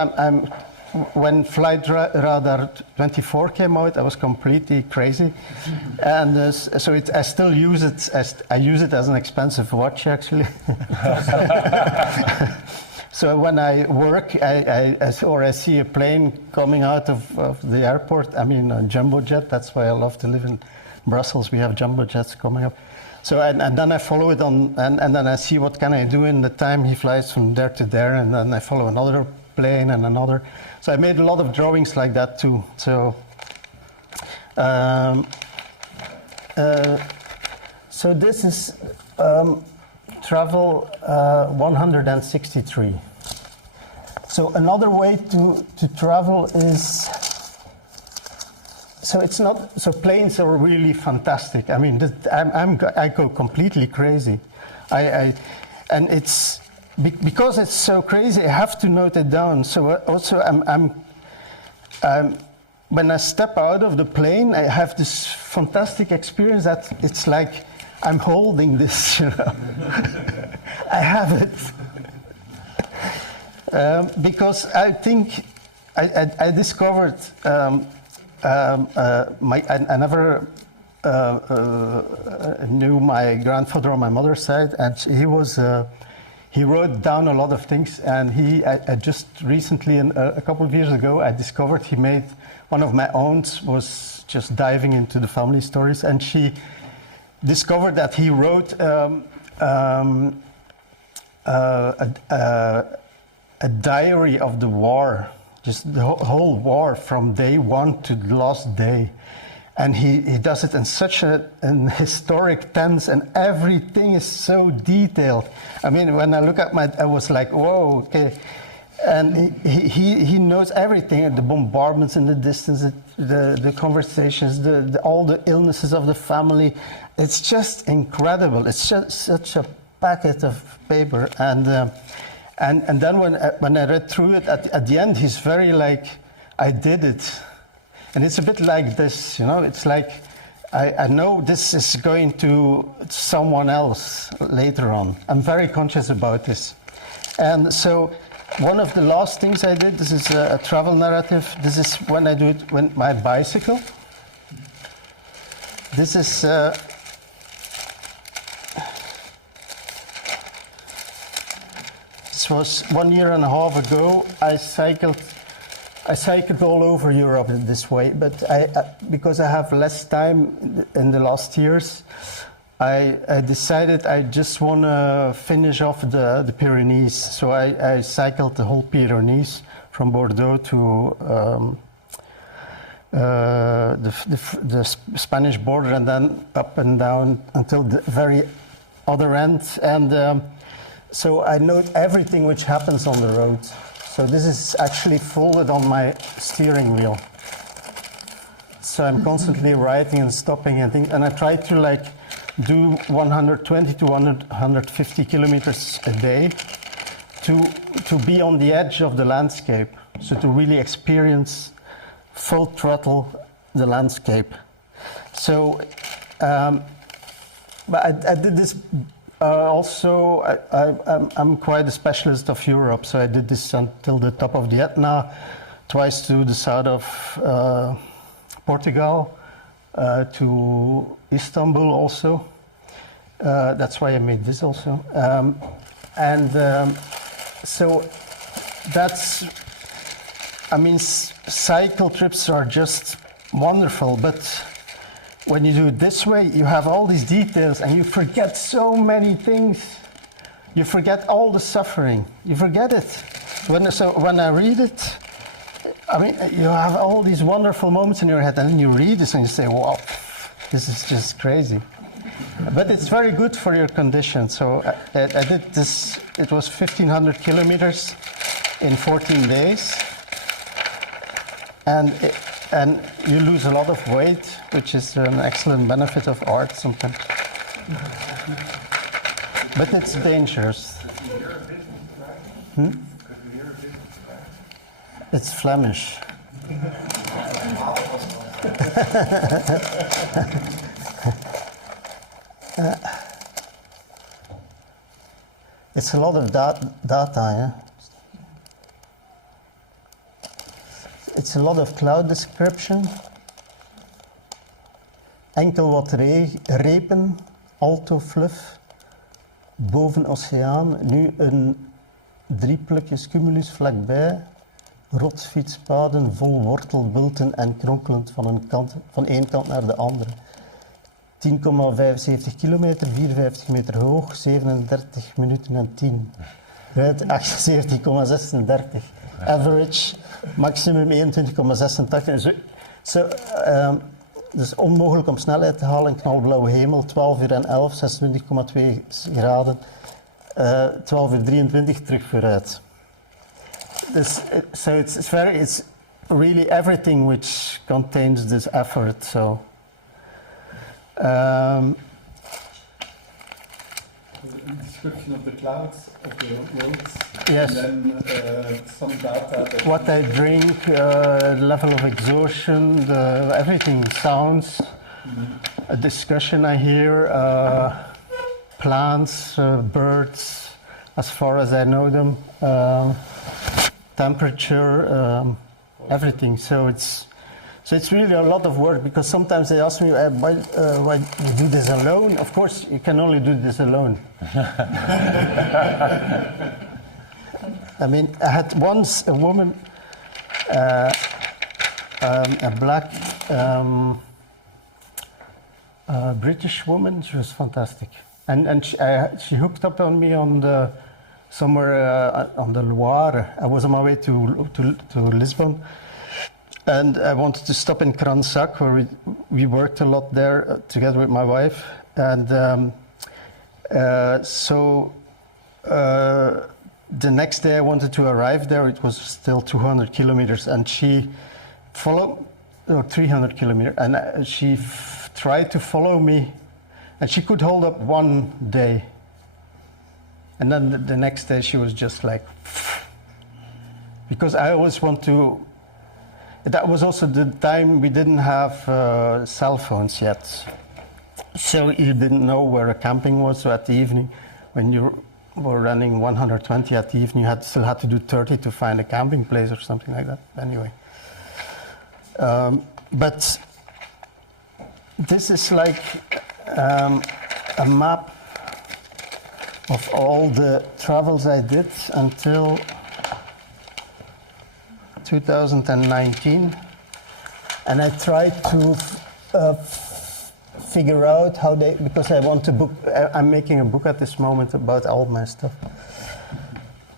when Flight Radar 24 came out, I was completely crazy, and so I still use it. I use it as an expensive watch, actually. So when I work, I see a plane coming out of the airport. I mean, a jumbo jet. That's why I love to live in Brussels. We have jumbo jets coming up. So and then I follow it on, and then I see what can I do in the time he flies from there to there, and then I follow another plane and another. So I made a lot of drawings like that too. So so this is travel 163. So another way to travel is, so it's not, so planes are really fantastic. I mean, I go completely crazy. And it's, because it's so crazy, I have to note it down. So also when I step out of the plane, I have this fantastic experience that it's like I'm holding this, you know. I have it. Because I think I discovered I never knew my grandfather on my mother's side, and he wrote down a lot of things, and I just recently, a couple of years ago, I discovered he made, one of my aunts was just diving into the family stories, and she discovered that he wrote a diary of the war, just the whole war from day one to the last day. And he does it in such an historic tense, and everything is so detailed. I mean, when I look at I was like, whoa, okay. And he knows everything, the bombardments in the distance, the conversations, all the illnesses of the family. It's just incredible. It's just such a packet of paper. And then when I read through it, at the end, he's very like, I did it. And it's a bit like this, you know, it's like, I know this is going to someone else later on. I'm very conscious about this. And so one of the last things I did, this is a travel narrative. This is when I do it with my bicycle. This is, this was 1.5 years ago. I cycled all over Europe in this way, but because I have less time in the last years, I decided I just want to finish off the Pyrenees. So I cycled the whole Pyrenees from Bordeaux to the Spanish border, and then up and down until the very other end. And so I know everything which happens on the road. So this is actually folded on my steering wheel. So I'm constantly writing and stopping and things, and I try to like do 120 to 150 kilometers a day to be on the edge of the landscape. So to really experience full throttle the landscape. So, but I did this also. I'm quite a specialist of Europe, so I did this until the top of the Etna, twice to the south of Portugal, to Istanbul also. That's why I made this also. So that's, I mean, cycle trips are just wonderful, but when you do it this way, you have all these details and you forget so many things. You forget all the suffering. You forget it. So when I read it, I mean, you have all these wonderful moments in your head, and then you read this and you say, wow, this is just crazy. But it's very good for your condition. So I did this, it was 1,500 kilometers in 14 days. And you lose a lot of weight, which is an excellent benefit of art sometimes. But it's dangerous. It's Flemish. It's a lot of data, yeah? It's a lot of cloud description. Enkel wat repen, alto fluff, boven oceaan. Nu een 3 plukjes cumulus vlakbij. Rotsfietspaden vol wortelbulten en kronkelend van één kant naar de andere. 10,75 kilometer, 54 meter hoog, 37 minuten en 10. Rijdt 78,36. Average, maximum 21,86. Dus onmogelijk om snelheid te halen. Knalblauwe hemel, 12 uur en 11, 26,2 graden. 12 uur 23 terug vooruit. So it's really everything which contains this effort. So. Description of the clouds, of the roads, yes. And then some data. What I drink, level of exhaustion, everything, sounds, a discussion I hear, plants, birds, as far as I know them, temperature, everything. So it's really a lot of work, because sometimes they ask me, why you do this alone? Of course, you can only do this alone. I mean, I had once a woman, a black British woman. She was fantastic, and she hooked up on me on somewhere on the Loire. I was on my way to Lisbon. And I wanted to stop in Cransac, where we worked a lot there together with my wife. And so the next day I wanted to arrive there. It was still 200 kilometers, and she followed, 300 kilometers, and she tried to follow me, and she could hold up one day. And then the next day she was just like, because I always want to. That was also the time we didn't have cell phones yet. So you didn't know where a camping was. So at the evening, when you were running 120 at the evening, you still had to do 30 to find a camping place or something like that. Anyway. But this is like a map of all the travels I did until 2019, and I tried to figure out how they, because I want to book, I'm making a book at this moment about all my stuff,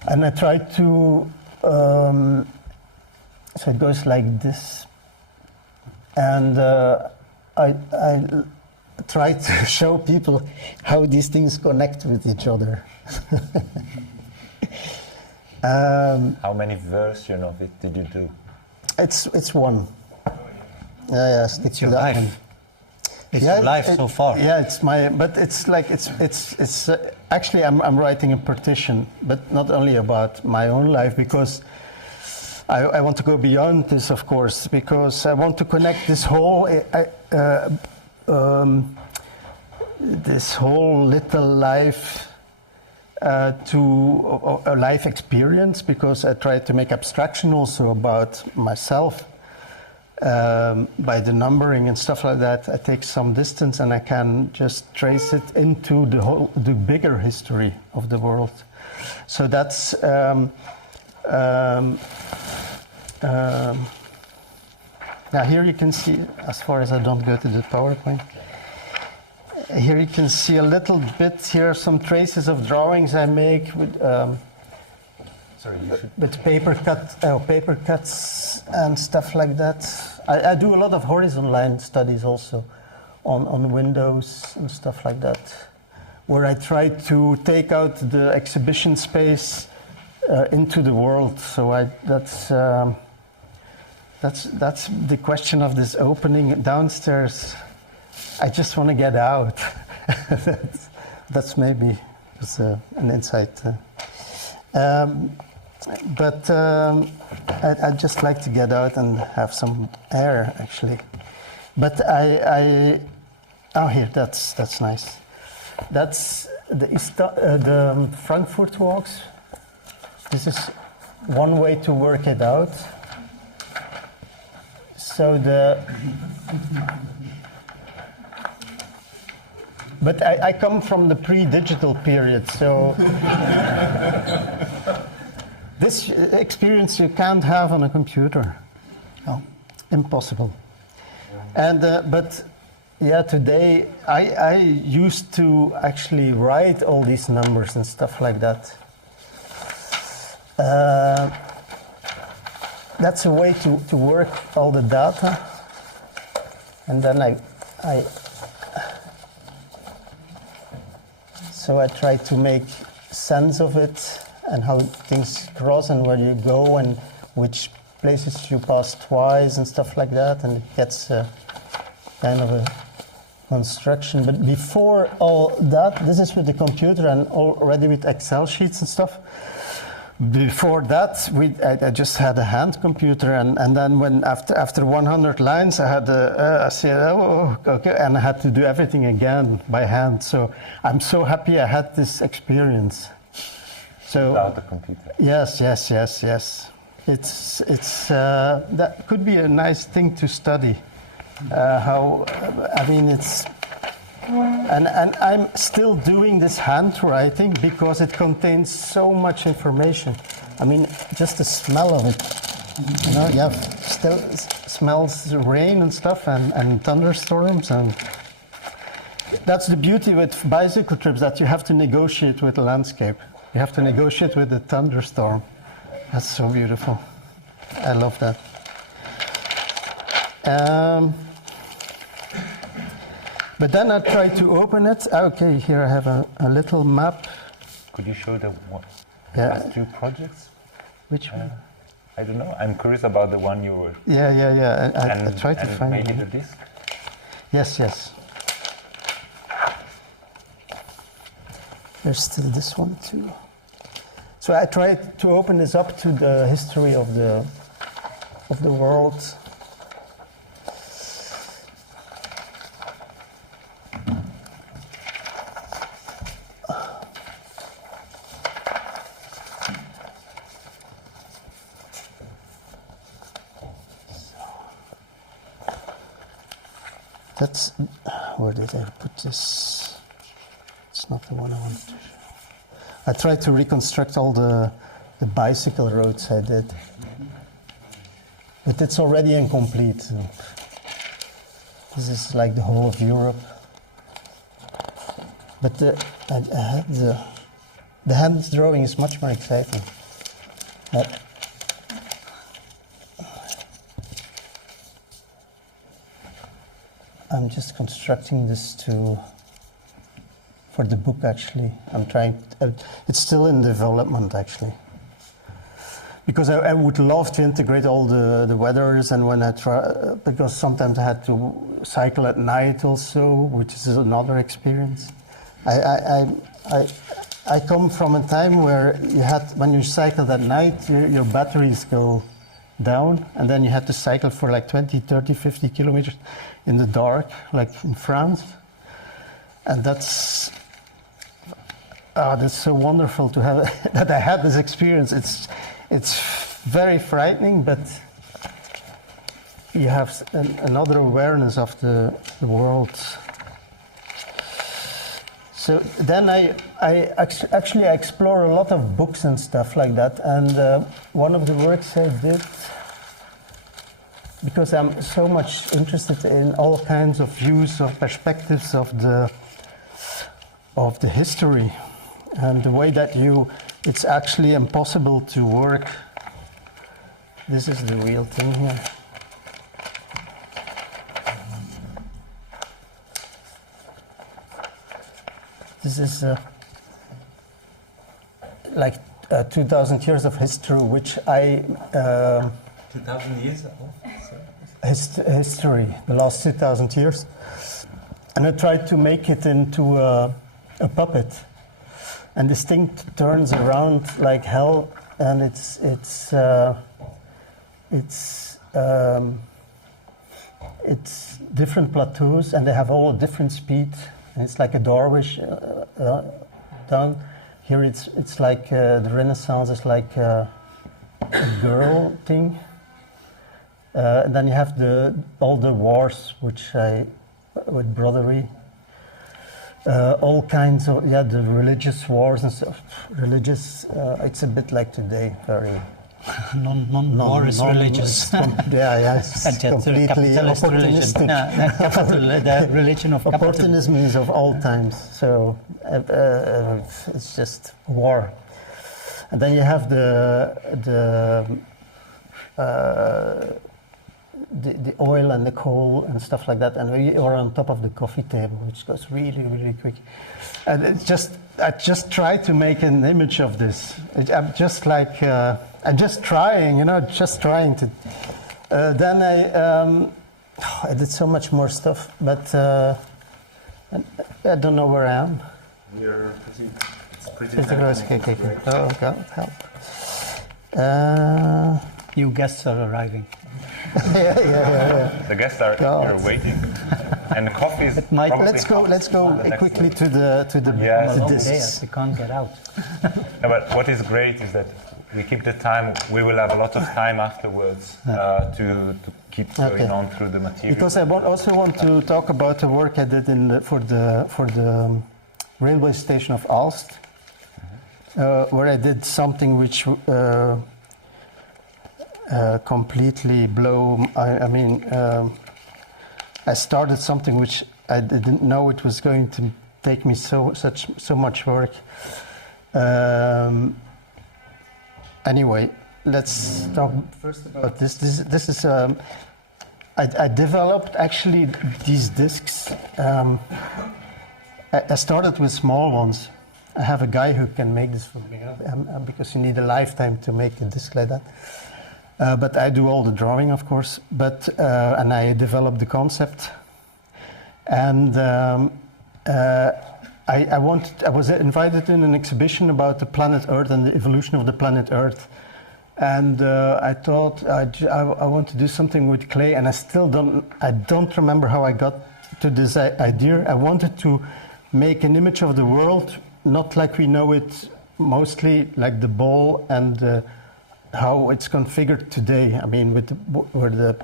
and I tried to, so it goes like this, and I try to show people how these things connect with each other. How many versions of it did you do? It's one. Yeah, stick It's to your that life. one. It's your life so far. Yeah, it's my. But it's like it's actually I'm writing a petition, but not only about my own life, because I want to go beyond this, of course, because I want to connect this whole this whole little life to a life experience, because I try to make abstraction also about myself by the numbering and stuff like that. I take some distance and I can just trace it into the bigger history of the world. So that's now here you can see, as far as I don't go to the PowerPoint, here you can see a little bit here, some traces of drawings I make with with paper cuts and stuff like that. I do a lot of horizon line studies also on windows and stuff like that, where I try to take out the exhibition space into the world. So that's the question of this opening downstairs. I just want to get out. that's maybe just an insight. But I'd just like to get out and have some air, actually. But oh, here, that's nice. That's the Frankfurt walks. This is one way to work it out. So but I come from the pre-digital period, so this experience you can't have on a computer. No, impossible. And but yeah, today I used to actually write all these numbers and stuff like that. That's a way to work all the data, and then so I try to make sense of it and how things cross and where you go and which places you pass twice and stuff like that, and it gets kind of a construction. But before all that, this is with the computer and already with Excel sheets and stuff. Before that, I just had a hand computer, and then when after 100 lines, I had I said, oh, okay, and I had to do everything again by hand. So I'm so happy I had this experience. So without the computer. Yes. It's that could be a nice thing to study. How I mean it's. And I'm still doing this handwriting because it contains so much information. I mean, just the smell of it. You know, you have still smells rain and stuff and thunderstorms, and that's the beauty with bicycle trips, that you have to negotiate with the landscape. You have to negotiate with the thunderstorm. That's so beautiful. I love that. But then I try to open it. Okay, here I have a little map. Could you show the last two projects? Which one? I don't know. I'm curious about the one you were. Yeah. I try to find maybe it. the disc. Yes. There's still this one too. So I tried to open this up to the history of the world. That's, where did I put this? It's not the one I wanted to show. I tried to reconstruct all the bicycle roads I did. But it's already incomplete. This is like the whole of Europe. But the hand drawing is much more exciting. I'm just constructing this for the book, actually. I'm trying, it's still in development, actually. Because I would love to integrate all the weathers, and when I try, because sometimes I had to cycle at night also, which is another experience. I come from a time where when you cycled at night, your batteries go down, and then you had to cycle for like 20, 30, 50 kilometers in the dark, like in France. And that's so wonderful to have that I had this experience. It's very frightening, but you have another awareness of the world. So then I actually explore a lot of books and stuff like that. And one of the works I did, because I'm so much interested in all kinds of views or perspectives of the history, and the way that it's actually impossible to work. This is the real thing here. This is like 2,000 years of history, which 2,000 years ago? History, the last 2,000 years. And I tried to make it into a puppet. And this thing turns around like hell, and it's different plateaus, and they have all a different speed. And it's like a Darwish down here. It's like the Renaissance is like a girl thing. And then you have all the wars, with brotherly. All kinds of, the religious wars and stuff. It's a bit like today, very... non-war is religious. It's completely opportunistic. The religion of opportunism is of all times, so it's just war. And then you have the oil and the coal and stuff like that, and we are on top of the coffee table, which goes really, really quick. And I just try to make an image of this. I'm just like, I'm just trying, just trying to. Then I did so much more stuff, but I don't know where I am. It's pretty close. Okay. Oh, God, help. New guests are arriving. Yeah. The guests are here waiting, and the coffee is. Let's go quickly to the discs. We can't get out. But what is great is that we keep the time. We will have a lot of time afterwards to keep going on through the material. Because I also want to talk about the work I did for the railway station of Aalst, where I did something which. Completely blow. I started something which I didn't know it was going to take me so much work. Anyway, let's talk first about this. This is I developed actually these discs. I started with small ones. I have a guy who can make this for me because you need a lifetime to make a disc like that. But I do all the drawing, of course. And I developed the concept. And I was invited in an exhibition about the planet Earth and the evolution of the planet Earth. And I thought I want to do something with clay, and I don't remember how I got to this idea. I wanted to make an image of the world, not like we know it, mostly like the ball and how it's configured today. Where the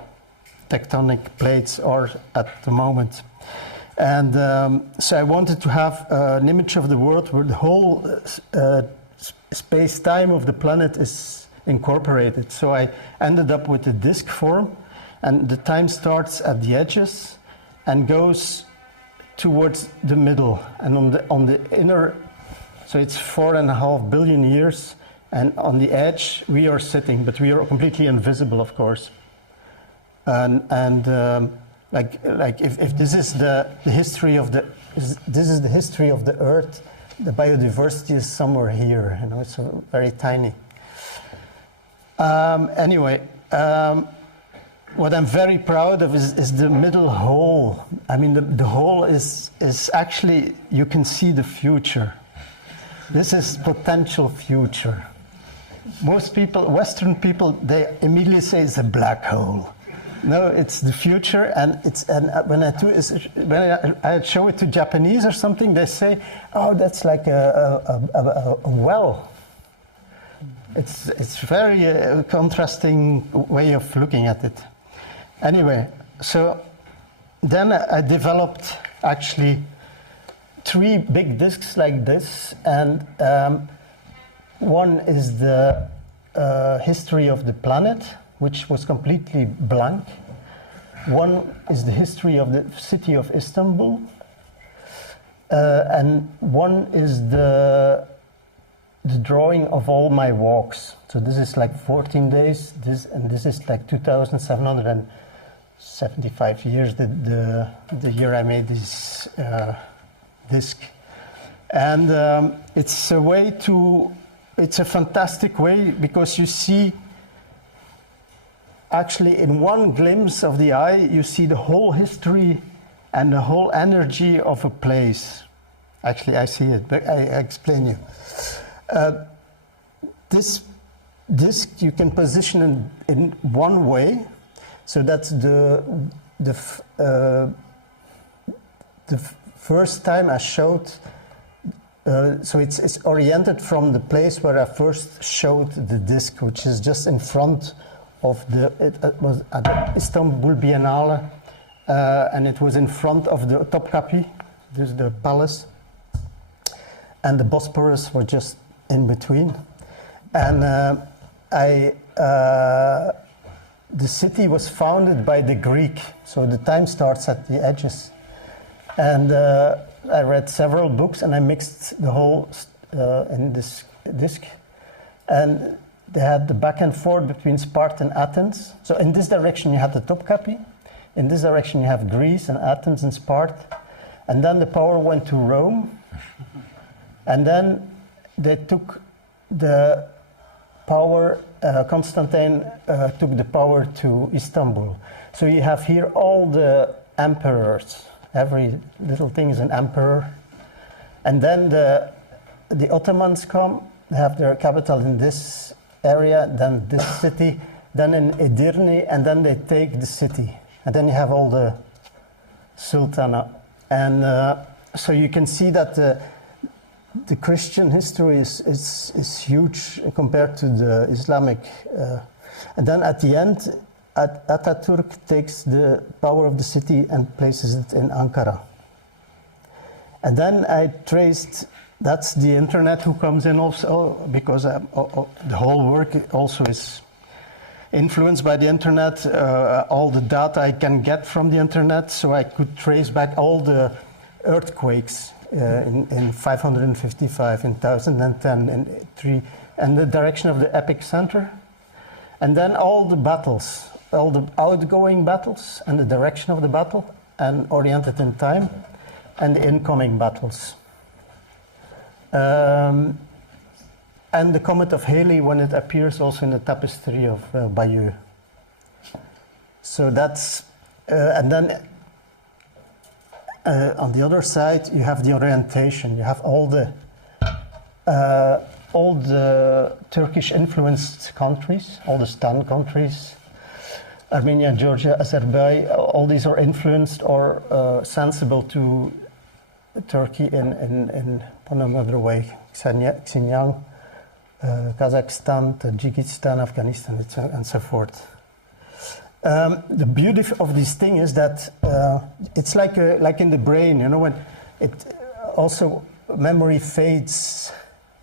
tectonic plates are at the moment. And so I wanted to have an image of the world where the whole space-time of the planet is incorporated. So I ended up with a disk form, and the time starts at the edges and goes towards the middle. And on the inner, so it's 4.5 billion years, and on the edge we are sitting, but we are completely invisible, of course. Like if this is the history of the history of the Earth, the biodiversity is somewhere here. You know, it's very tiny. Anyway, what I'm very proud of is the middle hole. I mean, the hole is actually, you can see the future. This is potential future. Most people, Western people, they immediately say it's a black hole. No, it's the future, and when I show it to Japanese or something, they say, "Oh, that's like a well." It's very contrasting way of looking at it. Anyway, so then I developed actually 3 big discs like this, and one is the history of the planet, which was completely blank. One is the history of the city of Istanbul, and one is the drawing of all my walks. So this is like 14 days, this is like 2,775 years, the year I made this disc. And it's a fantastic way, because you see, actually, in one glimpse of the eye, you see the whole history and the whole energy of a place. Actually, I see it, but I explain you. This disc you can position in one way, so that's the first time I showed. So it's oriented from the place where I first showed the disc, which is just in front of it was at the Istanbul Biennale, and it was in front of the Topkapi, this is the palace, and the Bosporus was just in between. And the city was founded by the Greek, so the time starts at the edges. And I read several books, and I mixed the whole in this disc. And they had the back and forth between Sparta and Athens. So in this direction you have the Topkapi. In this direction you have Greece and Athens and Sparta. And then the power went to Rome. And then they took the power, Constantine took the power to Istanbul. So you have here all the emperors. Every little thing is an emperor. And then the Ottomans come, they have their capital in this area, then this city, then in Edirne, and then they take the city. And then you have all the sultana. And so you can see that the Christian history is huge compared to the Islamic. And then at the end, Ataturk takes the power of the city and places it in Ankara. And then I traced, that's the internet who comes in also, because the whole work also is influenced by the internet, all the data I can get from the internet, so I could trace back all the earthquakes in 555, in 1010, in 3, and the direction of the epicenter. And then all the battles, all the outgoing battles and the direction of the battle, and oriented in time, and the incoming battles. And the comet of Halley when it appears also in the tapestry of Bayeux. So that's, and then on the other side you have the orientation. You have all the Turkish influenced countries, all the Stan countries, Armenia, Georgia, Azerbaijan, all these are influenced or sensible to Turkey in another way. Xinjiang, Kazakhstan, Tajikistan, Afghanistan, and so forth. The beauty of this thing is that it's like in the brain, you know, when it also memory fades,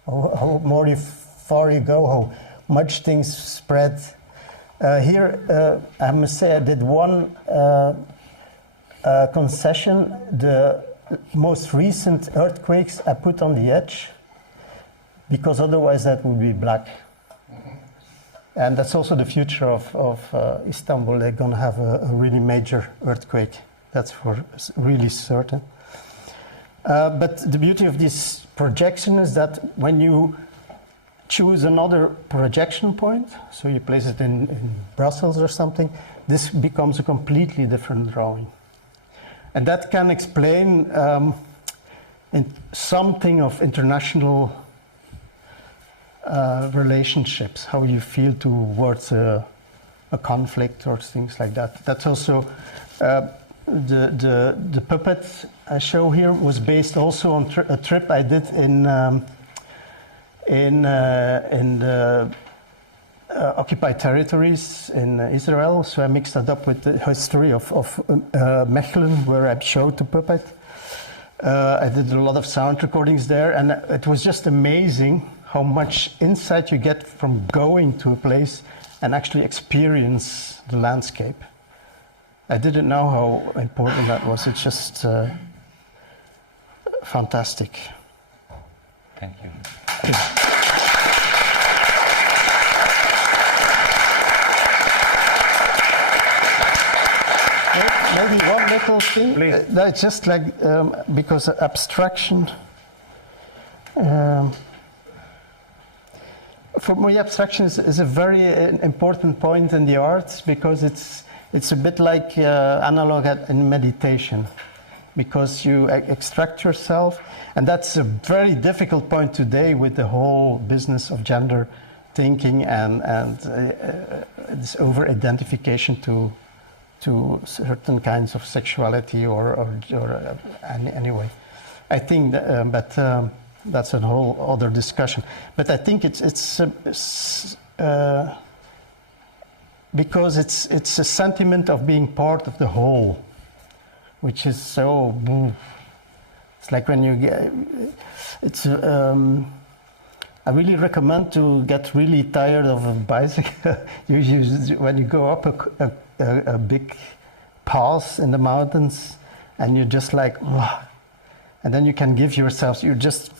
how more far you go, how much things spread. Here, I must say, I did one concession. The most recent earthquakes I put on the edge, because otherwise that would be black. And that's also the future of Istanbul. They're going to have a really major earthquake. That's for really certain. But the beauty of this projection is that when you choose another projection point, so you place it in Brussels or something, this becomes a completely different drawing. And that can explain something of international relationships, how you feel towards a conflict or things like that. That's also the puppet I show here was based also on a trip I did in the occupied territories in Israel. So I mixed that up with the history of Mechelen, where I showed the puppet. I did a lot of sound recordings there, and it was just amazing how much insight you get from going to a place and actually experience the landscape. I didn't know how important that was. It's just fantastic. Thank you. Maybe one little thing. Please. That's just like because abstraction. For me, abstraction is a very important point in the arts, because it's a bit like analog in meditation, because you extract yourself, and that's a very difficult point today with the whole business of gender thinking and this over-identification to certain kinds of sexuality or anyway. I think, that's a whole other discussion. But I think it's because it's a sentiment of being part of the whole, which is so. It's like when you get. It's. I really recommend to get really tired of a bicycle. When you go up a big pass in the mountains, and you're just like, and then you can give yourself. You're just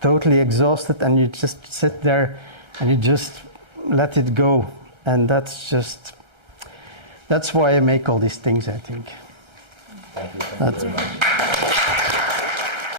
totally exhausted, and you just sit there, and you just let it go. And that's why I make all these things, I think. Thank you very much.